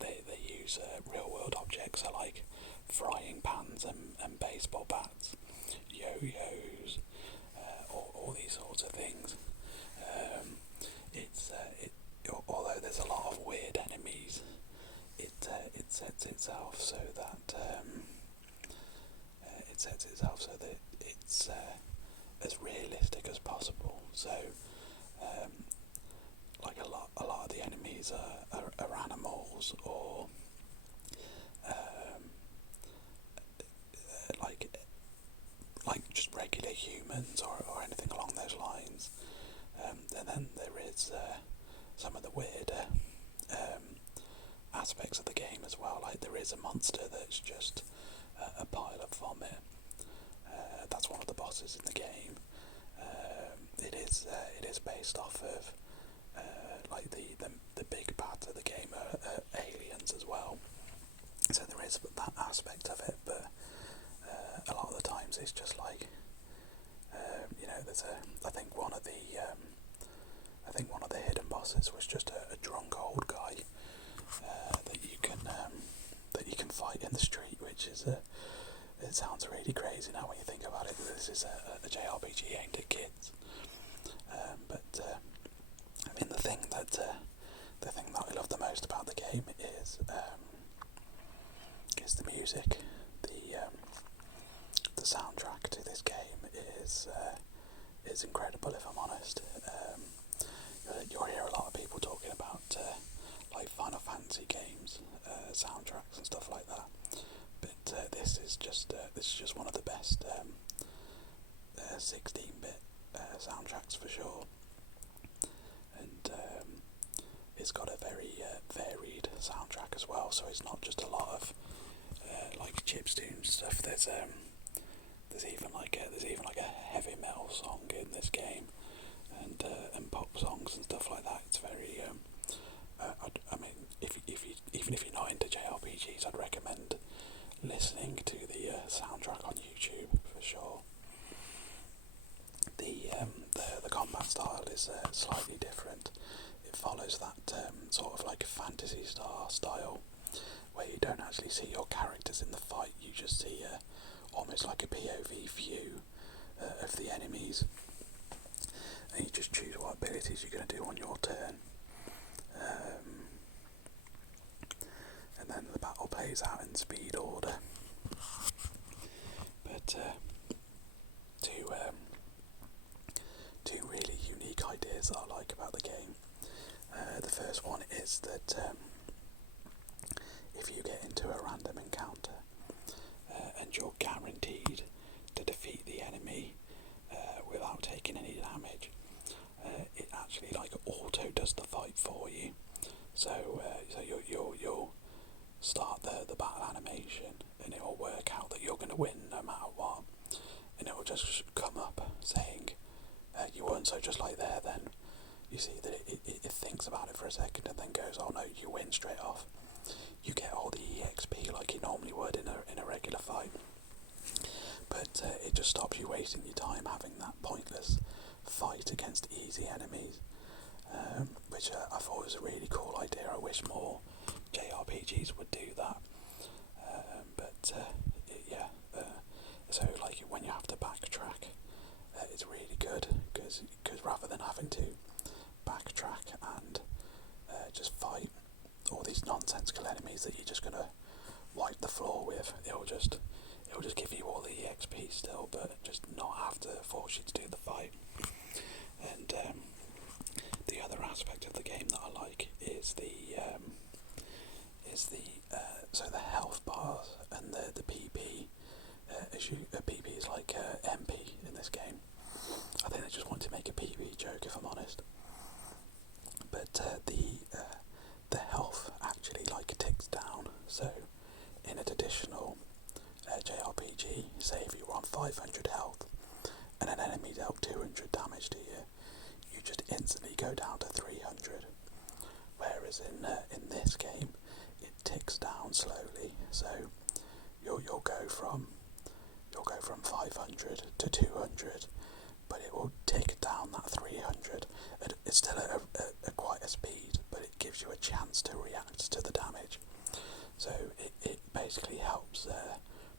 they use real world objects, so like frying pans and baseball bats, yo-yos, all these sorts of things. Although there's a lot of weird enemies, it sets itself so that it's as realistic as possible. So like a lot of the enemies are animals, or like just regular humans, or anything along those lines. And then there is some of the weirder aspects of the game as well. Like there is a monster that's just a pile of vomit. That's one of the bosses in the game. It is based off of like the big bad of the game are aliens as well. So there is that aspect of it, but a lot of the times it's just like there's I think one of the hidden bosses was just a drunk old guy that you can fight in the street, which is it sounds really crazy now when you think about it. This is a JRPG aimed at kids, but I mean the thing that I love the most about the game is the music. The soundtrack to this game is incredible, if I'm honest. You'll hear a lot of people talking about like Final Fantasy games, soundtracks and stuff like that. But this is just one of the best 16-bit soundtracks for sure. And it's got a very varied soundtrack as well. So it's not just a lot of like chiptune stuff. There's even like a heavy metal song in this game, and pop songs and stuff like that. It's very I mean, even if you're not into JRPGs, I'd recommend listening to the soundtrack on YouTube for sure. The combat style is slightly different. It follows that sort of like a Phantasy Star style, where you don't actually see your characters in the fight. You just see almost like a POV view of the enemies, and you just choose what abilities you're going to do on your turn. And then the battle plays out in speed order. But two really unique ideas that I like about the game. The first one is that if you get into a random encounter and you're guaranteed to defeat the enemy without taking any damage, it actually like auto does the fight for you. So you'll start the battle animation, and it will work out that you're going to win no matter what, and it will just come up saying you won. So just like there, then you see that it thinks about it for a second and then goes, oh no, you win straight off. You get all the EXP like you normally would in a regular fight, but it just stops you wasting your time having that pointless fight against easy enemies, which I thought was a really cool idea. I wish more JRPGs would do that, so like when you have to backtrack, it's really good because rather than having to backtrack and just fight all these nonsensical enemies that you're just gonna wipe the floor with. It'll just give you all the EXP still, but just not have to force you to do the fight. And the other aspect of the game that I like is the so the health bars and the PP. PP is like MP in this game. I think they just want to make a PP joke, if I'm honest. But the health actually like ticks down. So in a traditional JRPG, say if you're on 500 health and an enemy dealt 200 damage to you, you just instantly go down to 300. Whereas in this game, it ticks down slowly. So you'll go from 500 to 200, but it will tick down that 300. It's still at quite a speed, but it gives you a chance to react to the damage. So it basically helps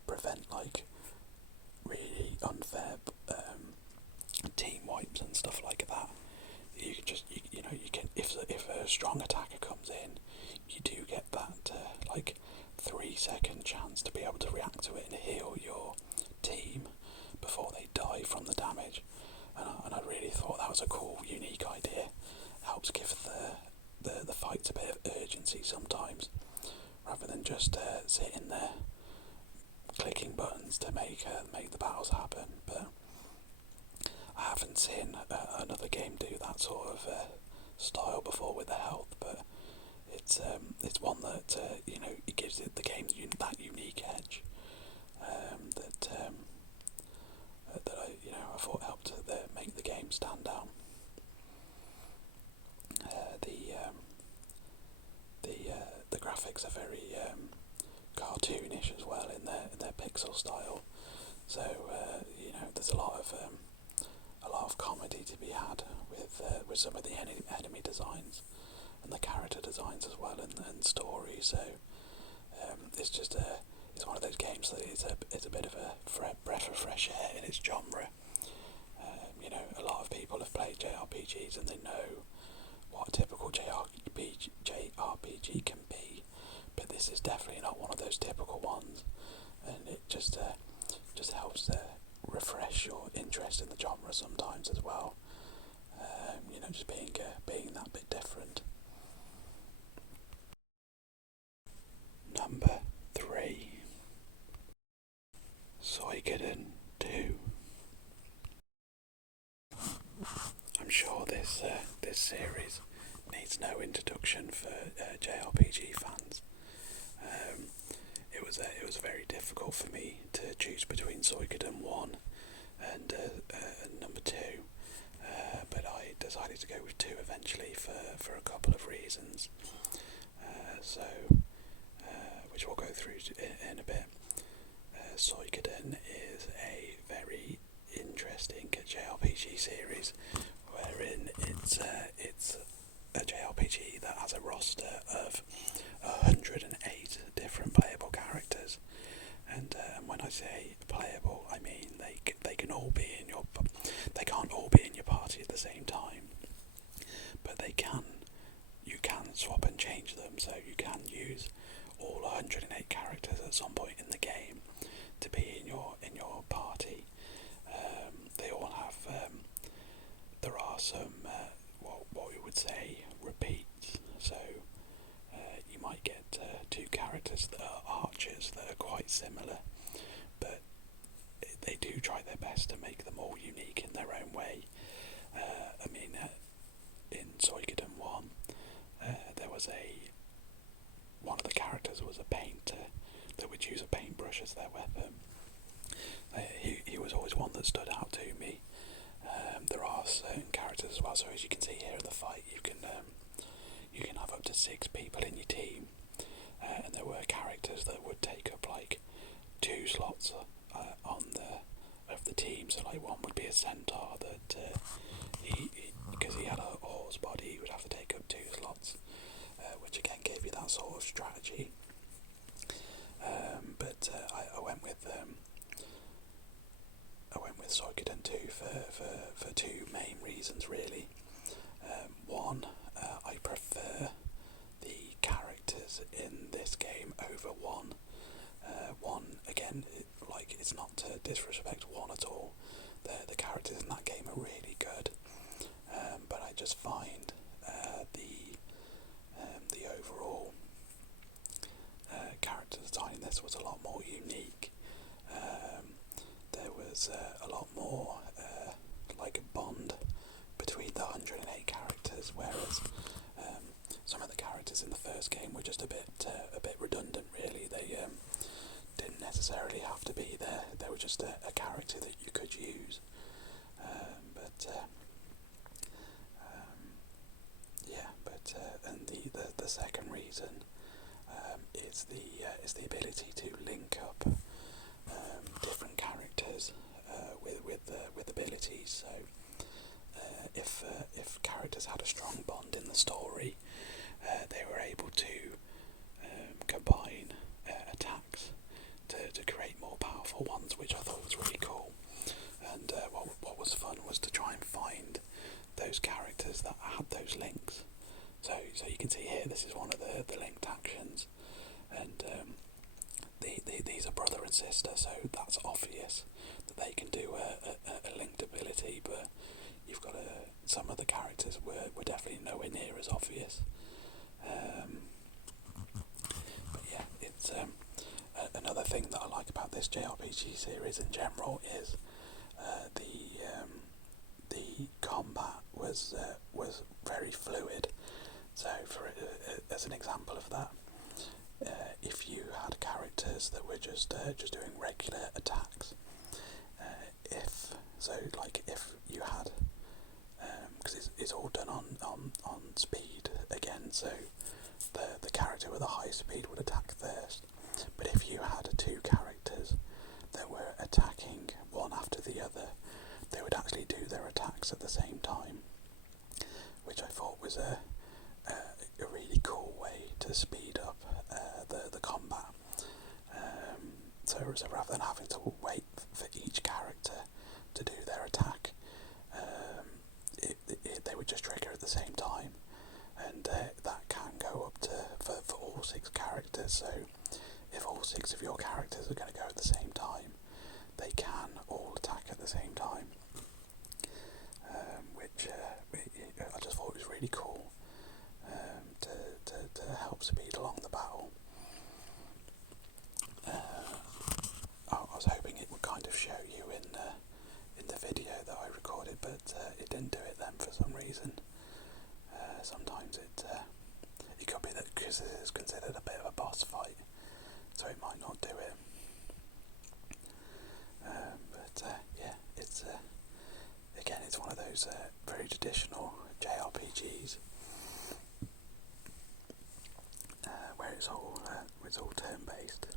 prevent like really unfair team wipes and stuff like that. You can just you can if a strong attacker comes in, you do get that like 3-second chance to be able to react to it and heal your team before they die from the damage. And I really thought that was a cool, unique idea. Helps give the fights a bit of urgency sometimes, rather than just sitting there clicking buttons to make the battles happen. But I haven't seen another game do that sort of style before with the health. But it's one that it gives the game that unique edge that I thought helped to make the game stand out. The graphics are very cartoonish as well in their pixel style. So there's a lot of comedy to be had with some of the enemy designs and the character designs as well, and story. So it's one of those games that it's a bit of a breath of fresh air in its genre. A lot of people have played JRPGs and they know what a typical JRPG can be, but this is definitely not one of those typical ones, and it just helps refresh your interest in the genre sometimes as well. Just being that bit different. Number 3, Suikoden 2. I'm sure this series needs no introduction for JRPG fans. It was very difficult for me to choose between Suikoden 1 and number 2, but I decided to go with 2 eventually for a couple of reasons. Which we'll go through in a bit. Suikoden is a very interesting JRPG series, wherein it's a JRPG that has a roster of 108 different playable characters, and when I say playable, I mean they can all be in your they can't all be in your party at the same time, but you can swap and change them, so you can use all 108 characters at some point in the game to be in your party. They all have there are some what we would say repeats, so you might get 2 characters that are archers that are quite similar, but they do try their best to make them all unique in their own way. In Suikoden 1, there was one of the characters was a painter that would use a paintbrush as their weapon. He was always one that stood out to me. There are certain characters as well, so as you can see here in the fight, you can have up to 6 people in your team, and there were characters that would take up like 2 slots of the team. So like one would be a centaur that because he had a horse body, he would have to take up 2 slots, which again gave you that sort of strategy. But I went with Suikoden 2 for 2 main reasons. reasons really. One, I prefer the characters in this game over one. One, again, it's not to disrespect one at all. The characters in that game are really good, but I just find the overall character design in this was a lot more unique. There was a lot more like a bond between the 108 characters, whereas some of the characters in the first game were just a bit redundant. Really, they didn't necessarily have to be there. They were just a character that you could use. And the second reason is the ability to link up different characters with abilities. So if characters had a strong bond in the story, they were able to combine attacks to create more powerful ones, which I thought was really cool. And what was fun was to try and find those characters that had those links. So you can see here, this is one of the linked actions, and these are brother and sister, so that's obvious that they can do a linked ability, but you've got some of the characters were definitely nowhere near as obvious. But yeah, it's another thing that I like about this JRPG series in general is the combat was very fluid. So, as an example of that, if you had characters that were just doing regular attacks, if you had, because it's all done on speed again, so the character with a high speed would attack first. But if you had two characters that were attacking one after the other, they would actually do their attacks at the same time, which I thought was a really cool way to speed up the combat. So rather than having to wait for each character to do their attack, they would just trigger at the same time, and that can go up to for all 6 characters. So if all 6 of your characters are going to go at the same time, they can all attack at the same time, which I just thought was really cool. To help speed along the battle. I was hoping it would kind of show you in the video that I recorded, but it didn't do it then for some reason. Sometimes it could be that because this is considered a bit of a boss fight, so it might not do it. Yeah, it's again, it's one of those very traditional JRPGs. Where it's all turn-based,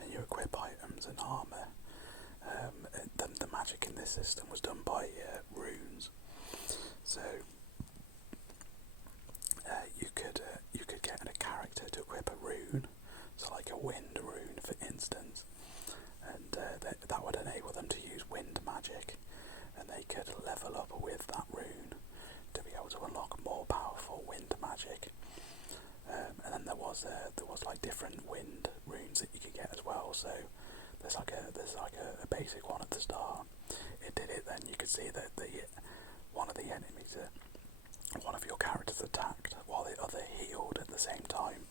and you equip items and armour. The magic in this system was done by runes, so you could get a character to equip a rune, so like a wind rune, for instance, and that would enable them to use wind magic, and they could level up with that rune to be able to unlock more powerful wind magic. And then there was like different wind runes that you could get as well. So there's like a basic one at the start. It did it. Then you could see that one of the enemies, one of your characters attacked while the other healed at the same time.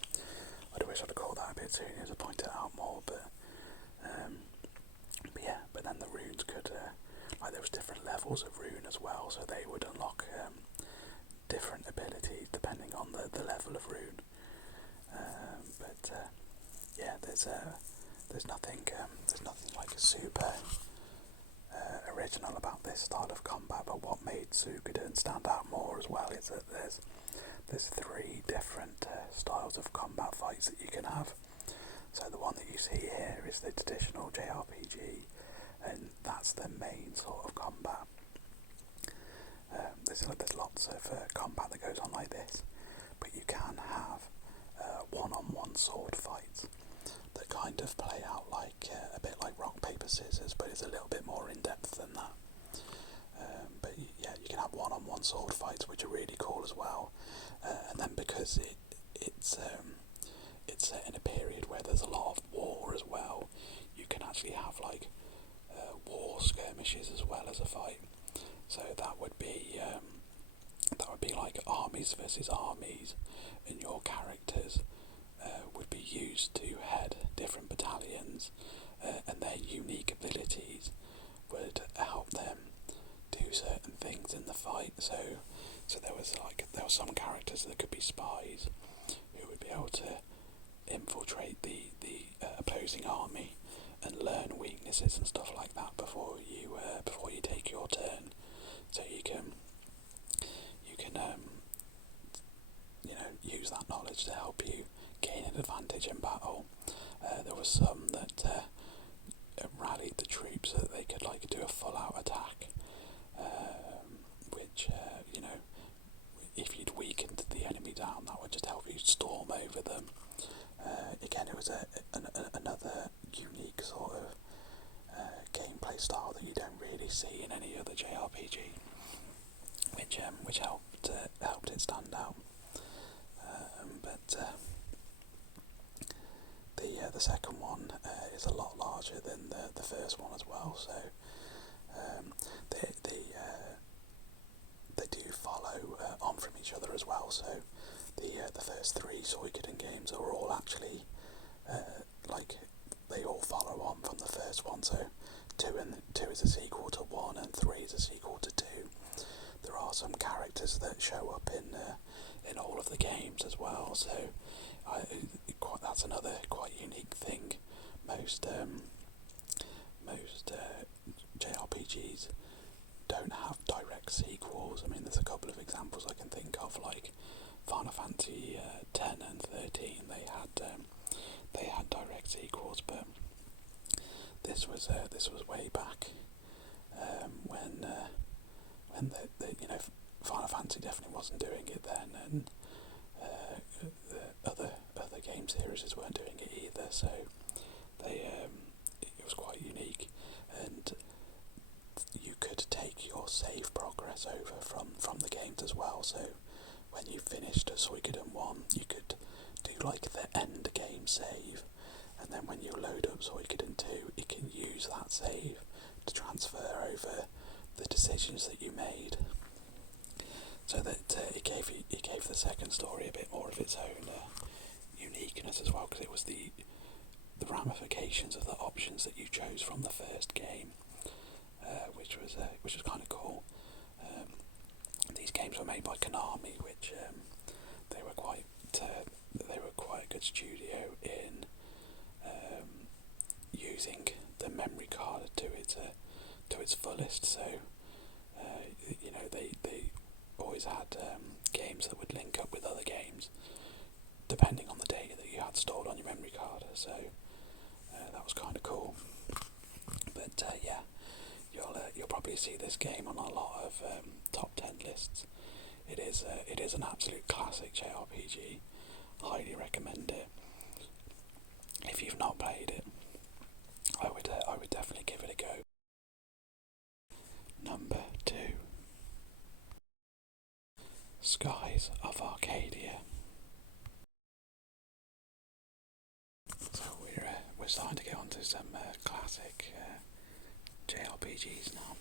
I wish I'd have called that a bit sooner to point it out more, but yeah. But then the runes could there was different levels of rune as well, so they would unlock different abilities depending on the level of rune. Yeah, there's nothing like super original about this style of combat. But what made Suikoden stand out more as well is that there's 3 different styles of combat fights that you can have. So the one that you see here is the traditional JRPG, and that's the main sort of combat. There's lots of combat that goes on like this, but you can have one-on-one sword fights that kind of play out like a bit like rock, paper, scissors, but it's a little bit more in depth than that. But sword fights, which are really cool as well. And then because it's set in a period where there's a lot of war as well, you can actually have like war skirmishes as well as a fight. So that would be like armies versus armies, and your characters would be used to head different battalions, and their unique abilities would help them do certain things in the fight. So there was some characters that could be spies who would be able to infiltrate the opposing army and learn weaknesses and stuff like that before you take your turn. So you can use that knowledge to help you gain an advantage in battle. There was some that rallied the troops so that they could do a full-out attack, which if you'd weakened the enemy down, that would just help you storm over them. Again, it was another unique sort of gameplay style that you don't really see in any other JRPG, which helped it stand out. But the second one is a lot larger than the first one as well. So they do follow on from each other as well. So the first three Suikoden games are all actually they all follow on from the first one. So two is a sequel to 1, and 3 is a sequel to 2. There are some characters that show up in all of the games as well. So that's another quite unique thing. Most JRPGs don't have direct sequels. I mean, there's a couple of examples I can think of, like Final Fantasy 10 and 13. They had direct sequels, but this was way back when Final Fantasy definitely wasn't doing it then, and the other game series weren't doing it either. So it was quite unique, and you could take your save progress over from the games as well. So when you finished Suikoden 1, you could do the end game save, and then when you load up Suikoden 2, it can use that save to transfer over the decisions that you made. So that it gave the second story a bit more of its own uniqueness as well, because it was the ramifications of the options that you chose from the first game, which was kind of cool. These games were made by Konami, which they were quite a good studio in using the memory card to its fullest. So they always had games that would link up with other games depending on the data that you had stored on your memory card. So that was kind of cool. But yeah, you'll probably see this game on a lot of top 10 lists. It is an absolute classic JRPG. Highly recommend it. If you've not played it, I would definitely give it a go. Number 2, Skies of Arcadia. So we're starting to get onto some classic JRPGs now.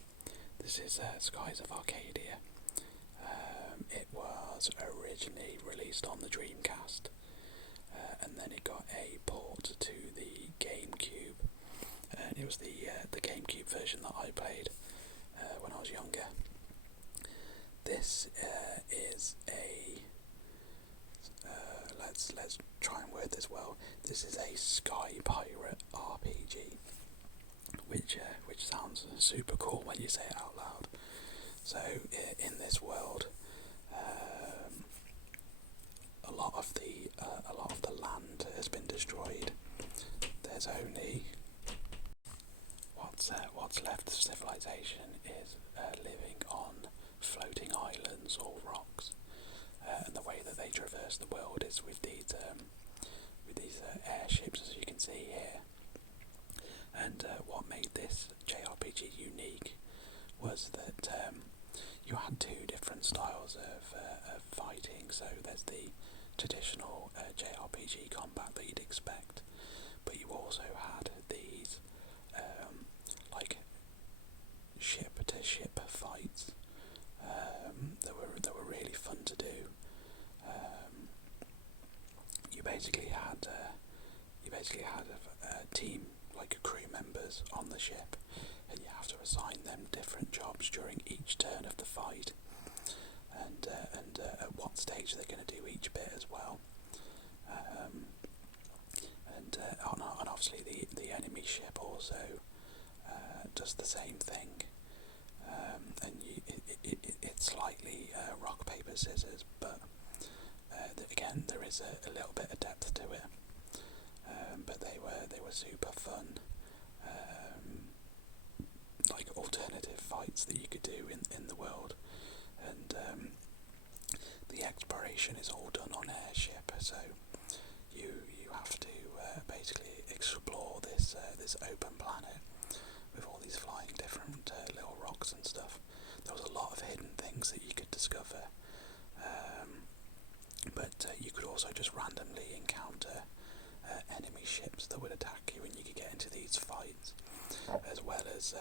This is Skies of Arcadia. It was originally released on the Dreamcast, and then it got a port to the GameCube, and it was the GameCube version that I played when I was younger. This is a let's try and word this well. This is a Sky Pirate RPG, which sounds super cool when you say it out loud. So in this world, a lot of the land has been destroyed. There's only what's left of civilization is living on floating islands or rocks, and the way that they traverse the world is with these airships, as you can see here. And what made this JRPG unique was that you had two different different styles of fighting. So there's the traditional JRPG combat that you'd expect, but you also had these like ship-to-ship fights that were really fun to do. You basically had a team, like crew members on the ship, and you have to assign them different jobs during each turn of the fight, and at what stage they're going to do each bit as well. And obviously the enemy ship also does the same thing, and it's slightly rock paper scissors, but again there is a little bit of depth to it. But they were super fun, like alternative fights that you could do in the world, and the exploration is all done on airship, so you have to basically explore this open planet with all these flying different little rocks and stuff. There was a lot of hidden things that you could discover, but you could also just randomly encounter enemy ships that would attack you, and you could get into these fights, as well as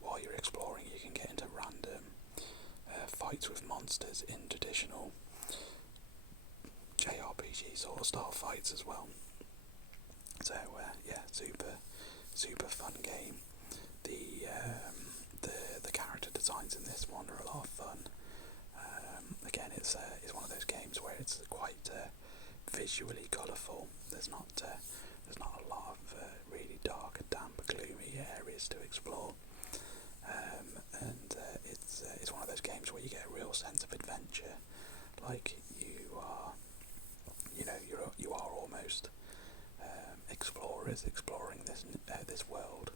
while you're exploring you can get into random fights with monsters in traditional JRPG sort of style fights as well. So yeah, super fun game. The character designs in this one are a lot of fun. Again, it's one of those games where it's quite visually colourful. There's not a lot of really dark, damp, gloomy areas to explore, and it's one of those games where you get a real sense of adventure. Like you are almost explorers exploring this world.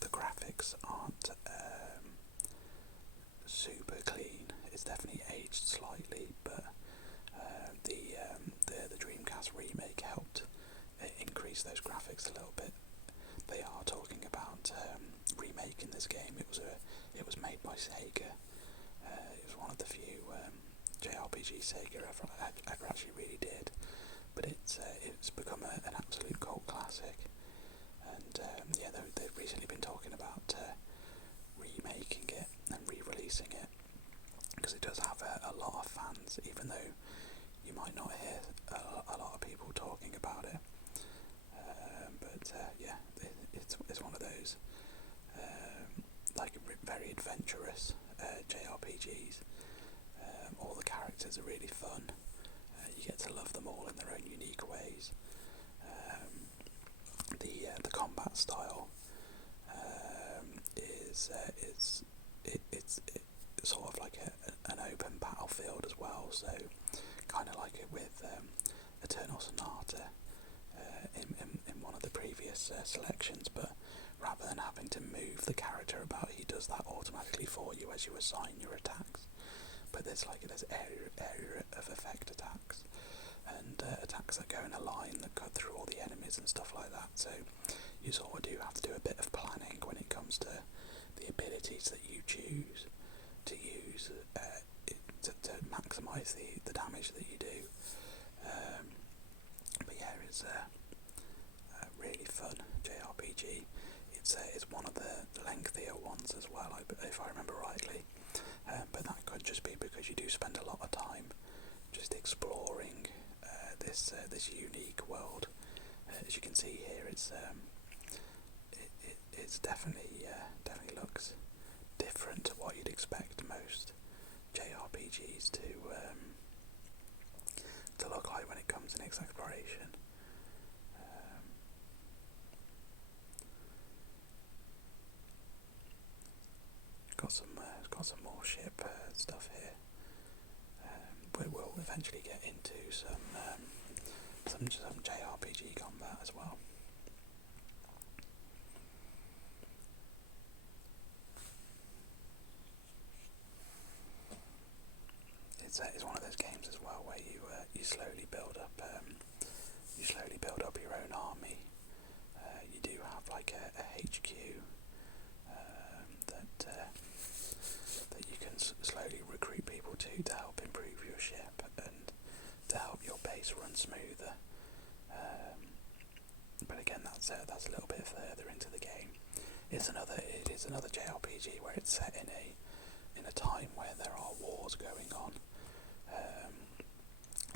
The graphics aren't super clean. It's definitely aged slightly, but the Dreamcast remake helped increase those graphics a little bit. They are talking about remaking this game. It was made by Sega. It was one of the few JRPGs Sega ever actually really did, but it's become an absolute cult classic. And they've recently been talking about remaking it and re-releasing it, because it does have a lot of fans, even though you might not hear a lot of people talking about it. It's one of those very adventurous JRPGs. All the characters are really fun. You get to love them all in their own unique ways. The combat style is it's sort of like an open battlefield as well. So kind of like it with Eternal Sonata in one of the previous selections, but rather than having to move the character about, he does that automatically for you as you assign your attacks. But there's area of effect attacks, and attacks that go in a line that cut through all the enemies and stuff like that. So you sort of do have to do a bit of planning when it comes to the abilities that you choose to use to maximise the damage that you do. But yeah, it's a really fun JRPG. It's one of the lengthier ones as well, if I remember rightly. But that could just be because you do spend a lot of time just exploring this unique world. As you can see here, it's definitely looks different to what you'd expect most JRPGs to look like when it comes in its exploration. Got some more ship stuff here. But we'll eventually get into some JRPG combat as well. It's one of those games as well where you slowly build up your own army. You do have like a HQ that you can slowly recruit people to help improve your ship and to help your base run smoother. But again, that's a little bit further into the game. It is another JRPG where it's set in a time where there are wars going on.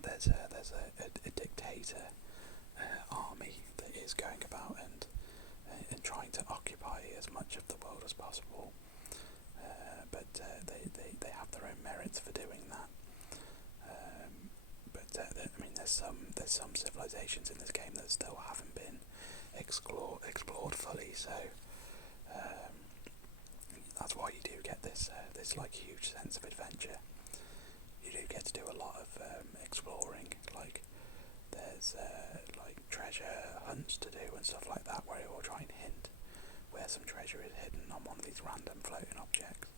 There's a dictator army that is going about and trying to occupy as much of the world as possible. But they have their own merits for doing that. There's some civilizations in this game that still haven't been explored fully. So that's why you do get this like huge sense of adventure. You do get to do a lot of exploring. Like there's like treasure hunts to do and stuff like that, where it will try and hint where some treasure is hidden on one of these random floating objects,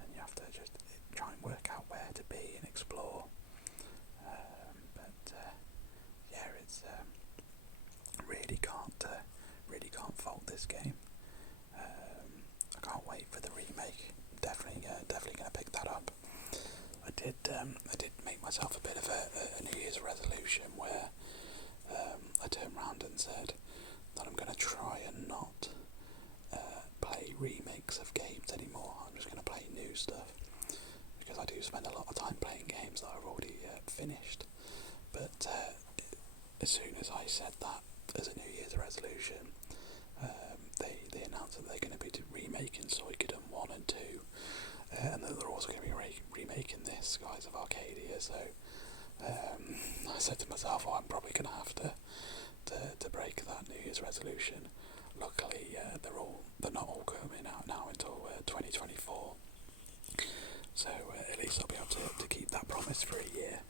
and you have to just try and work out where to be and explore. It's really can't fault this game. I can't wait for the remake. Definitely gonna pick that up. I did make myself a bit of a New Year's resolution where I turned round and said that I'm gonna try and not play remakes of games anymore. I'm just gonna play new stuff, because I do spend a lot of time playing games that I've already finished. But as soon as I said that as a New Year's resolution, they announced that they're going to be remaking Suikoden 1 and 2, and that they're also going to be remaking this, Skies of Arcadia. So I said to myself, I'm probably going to have to break that New Year's resolution. Luckily, they're not all coming out now until 2024. So at least I'll be able to keep that promise for a year.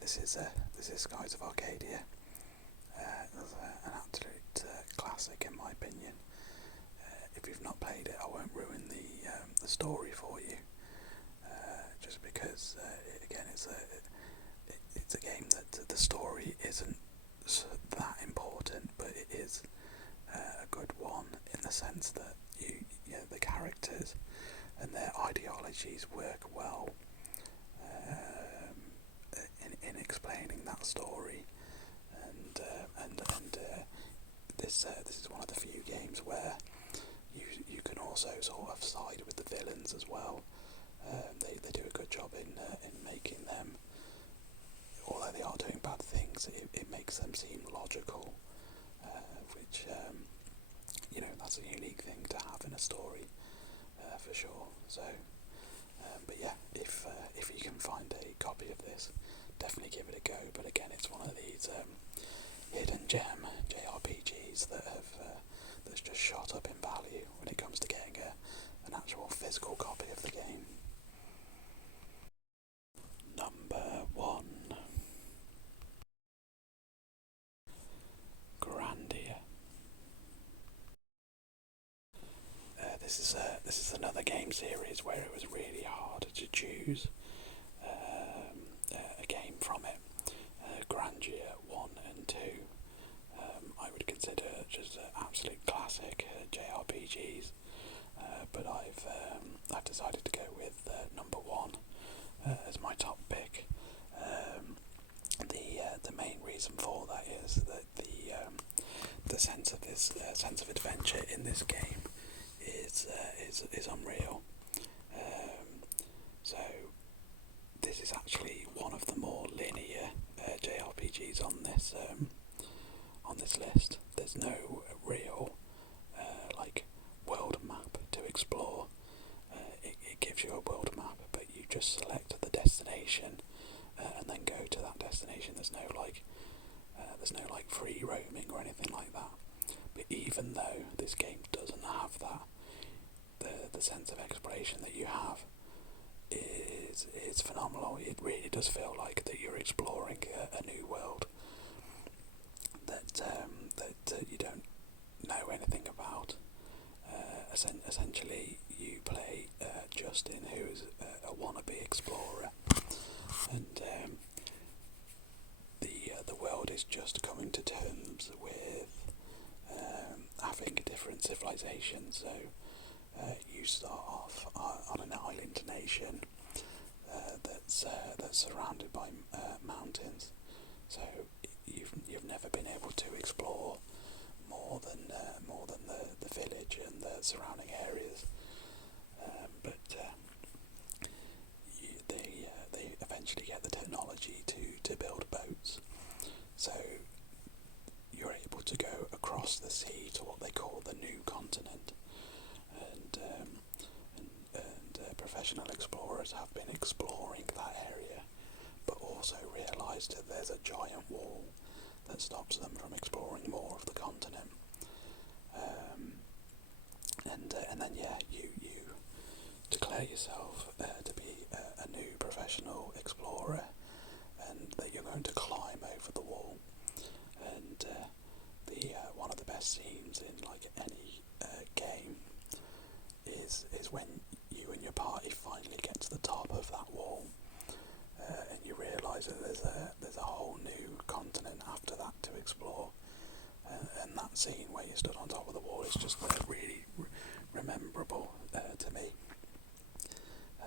This is Skies of Arcadia. An absolute classic in my opinion. If you've not played it, I won't ruin the story for you. Just because it's a game that the story isn't that important, but it is a good one in the sense that the characters and their ideologies work well in explaining that story, and this is one of the few games where you can also sort of side with the villains as well. They do a good job in making them, although they are doing bad things, it makes them seem logical, which that's a unique thing to have in a story, for sure. So but yeah, if you can find a copy of this, definitely give it a go. But again, it's one of these hidden gem JRPGs that's just shot up in value when it comes to getting an actual physical copy of the game. Number 1. Grandia. This is another game series where it was really hard to choose a game from it. Grandia 1 and 2 I would consider just absolute classic JRPGs, but I've decided to go with number 1 as my top pick. The main reason for that is that the sense of adventure in this game is unreal. So this is actually one of the more linear JRPGs on this list. There's no real world map to explore. It gives you a world map, but you just select the destination and then go to that destination. There's no free roaming or anything like that. But even though this game doesn't have that, the sense of exploration that you have is phenomenal. It really does feel like that you're exploring a new world that you don't know anything about. Essentially, you play Justin, who is a wannabe explorer, and the world is just coming to terms with having different civilizations civilization. So you start off on an island nation that's surrounded by mountains. So you've never been able to explore more than the village and the surrounding areas. But they eventually get the technology to build boats. So you're able to go across the sea to what they call the new continent, and professional explorers have been exploring that area, but also realised that there's a giant wall that stops them from exploring more of the continent. And then you declare yourself to be a new professional explorer, and that you're going to climb over the wall. And the one of the best scenes in like any game is when you and your party finally get to the top of that wall, and you realise that there's a whole new continent after that to explore. And that scene where you stood on top of the wall is just really rememberable to me.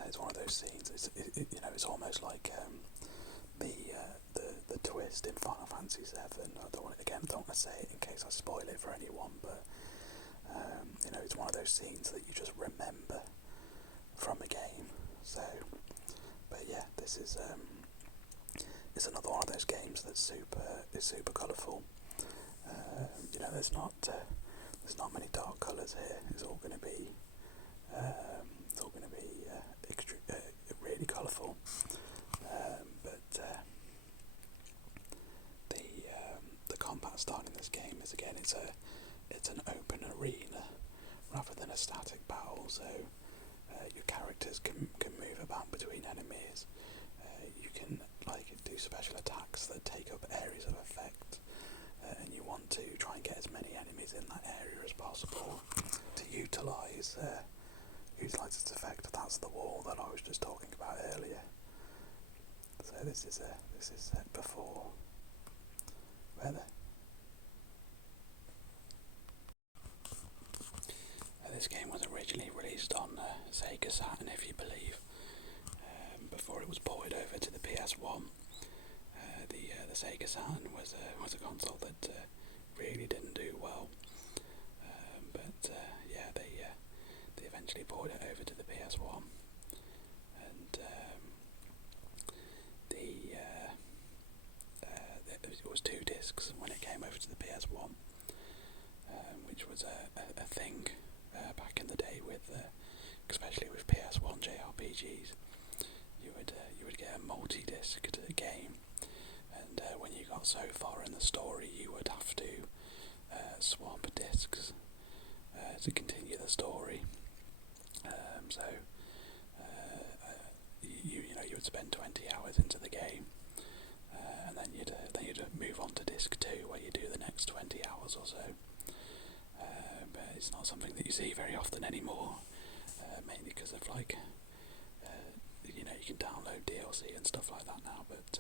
It's one of those scenes. It's almost like the twist in Final Fantasy VII. I don't want to say it in case I spoil it for anyone, but it's one of those scenes that you just remember from a game. So, but yeah, this is it's another one of those games that's super colourful. There's not many dark colours here. It's all going to be really colourful. But the combat style in this game is, again, it's an open arena rather than a static battle. So your characters can move about between enemies. You can do special attacks that take up areas of effect. And you want to try and get as many enemies in that area as possible to utilise its effect. That's the wall that I was just talking about earlier. So this is before weather. This game was originally released on Sega Saturn, if you believe, before it was ported over to the PS1. The Sega Saturn was a console that really didn't do well, but they eventually ported it over to the PS1, and it was 2 discs when it came over to the PS1, which was a thing back in the day with especially with PS1 JRPGs. You would get a multi-disc to the game. And when you got so far in the story, you would have to swap discs to continue the story. You would spend 20 hours into the game, and then you'd move on to disc 2, where you do the next 20 hours or so. But it's not something that you see very often anymore, mainly because of you can download DLC and stuff like that now. But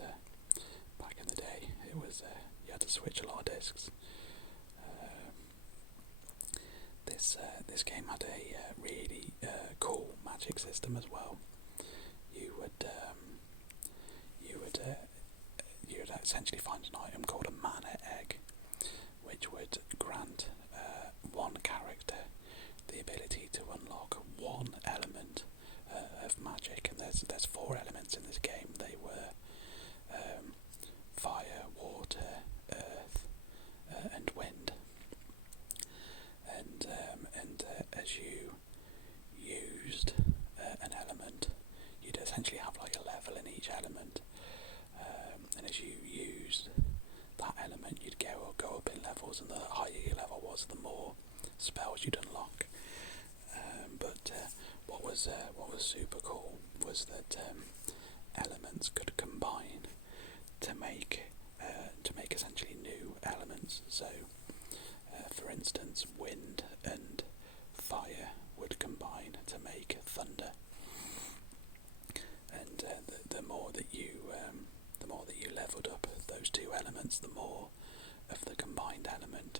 back in the day, it was you had to switch a lot of discs. This game had a really cool magic system as well. You would essentially find an item called a mana egg, which would grant one character the ability to unlock one element of magic. And there's 4 elements in this game. They were fire, water, earth, and wind. And as you used an element, you'd essentially have like a level in each element. And as you used that element, you'd go up in levels, and the higher your level was, the more spells you'd unlock. But what was super cool was that elements could combine to make essentially new elements. So, for instance, wind and fire would combine to make thunder. And the more that you leveled up those 2 elements, the more of the combined element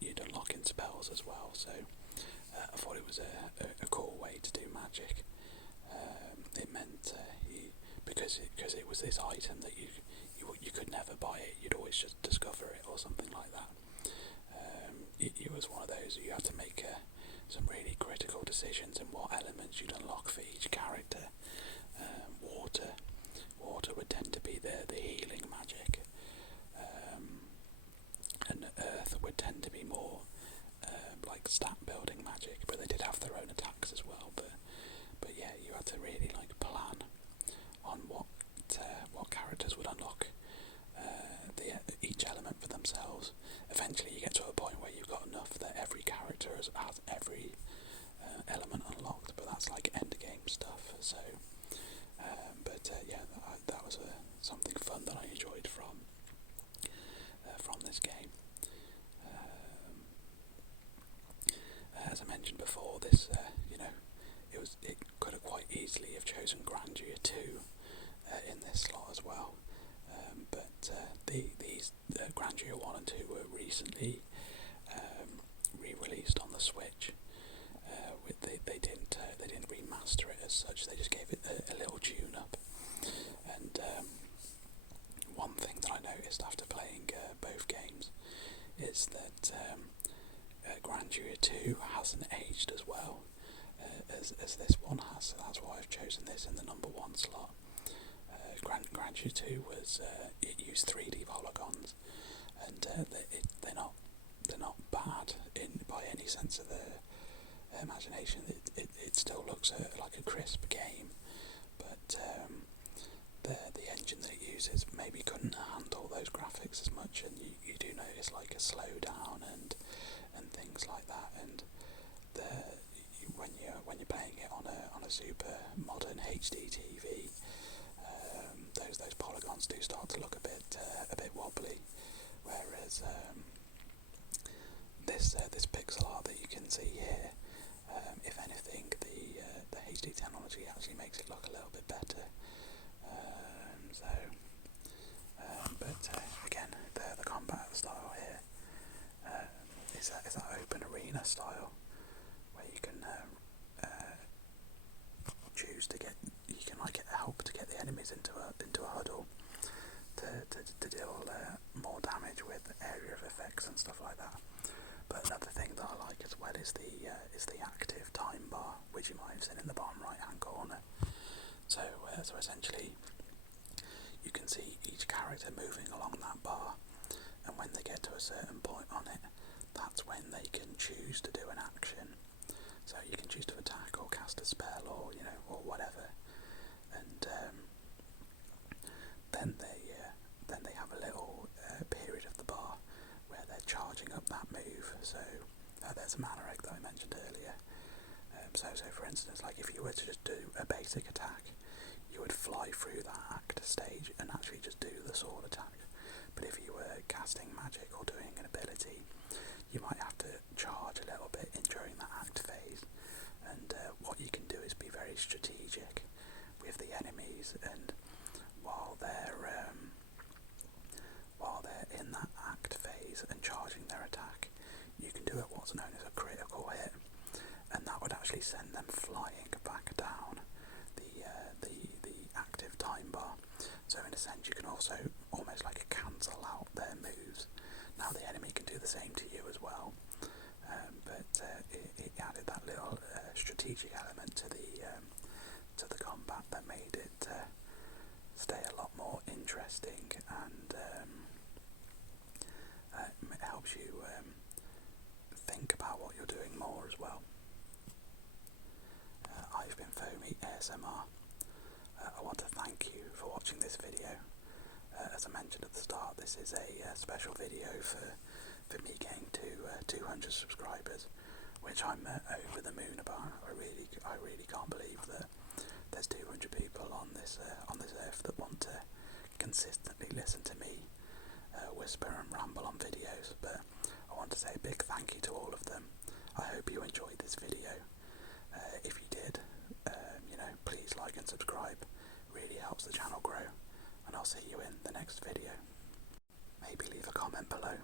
you'd unlock in spells as well. So I thought it was a cool way to do magic. It meant because it was this item that you could never buy it. You'd always just discover it or something like that. It was one of those you had to make some really critical decisions in what elements you'd unlock for each character. Water would tend to be the healing magic, and earth would tend to be more like stat building magic, but they did have their own attacks as well. But yeah, you had to really like plan on what characters would unlock each element for themselves. Eventually you get to a point where you've got enough that every character has every element unlocked, but that's like end game stuff. So yeah, that was something fun that I enjoyed from this game. As I mentioned before, this it could have quite easily have chosen Grandeur 2 in this slot as well, but these Grandeur 1 and 2 were recently re-released on the Switch. They didn't remaster it as such. They just gave it a little tune up. And one thing that I noticed after playing both games is that Grandeur 2 hasn't aged as well as this one has. So that's why I've chosen this in the number 1 slot. Grandeur 2 was it used 3D polygons, and they're not bad by any sense of the imagination. It still looks like a crisp game, but the engine that it uses maybe couldn't handle those graphics as much, and you do notice like a slowdown and things like that. And when you're playing it on a super modern HD TV, those polygons do start to look a bit wobbly, whereas this pixel art that you can see here, if anything, the HD technology actually makes it look a little bit better. But again, the combat style here is that open arena style where you can choose to get, you can like help to get the enemies into a huddle to deal more damage with area of effects and stuff like that. But another thing that I like as well is the active time bar, which you might have seen in the bottom right hand corner. So essentially you can see each character moving along that bar, and when they get to a certain point on it, that's when they can choose to do an action. So you can choose to attack or cast a spell or or whatever, and then they have a little period of the bar where they're charging up that move. So there's a mana egg that I mentioned earlier. So for instance, like if you were to just do a basic attack, you would fly through that act stage and actually just do the sword attack. But if you were casting magic or doing an ability, you might have to charge a little bit during that act phase. And what you can do is be very strategic with the enemies, and while they're in that act phase and charging their attack, you can do what's known as a critical hit, and that would actually send them flying back down the active time bar. So in a sense, you can also almost like cancel out their moves. Now the enemy can do the same to you as well, but it added that little strategic element to the combat that made it stay a lot more interesting, and it helps you think about what you're doing more as well. I've been Foamy ASMR. I want to thank you for watching this video. As I mentioned at the start, this is a special video for me getting to 200 subscribers, which I'm over the moon about. I really can't believe that there's 200 people on this earth that want to consistently listen to me whisper and ramble on videos. But I want to say a big thank you to all of them. I hope you enjoyed this video. If you did, please like and subscribe. Really helps the channel grow, and I'll see you in the next video. Maybe leave a comment below.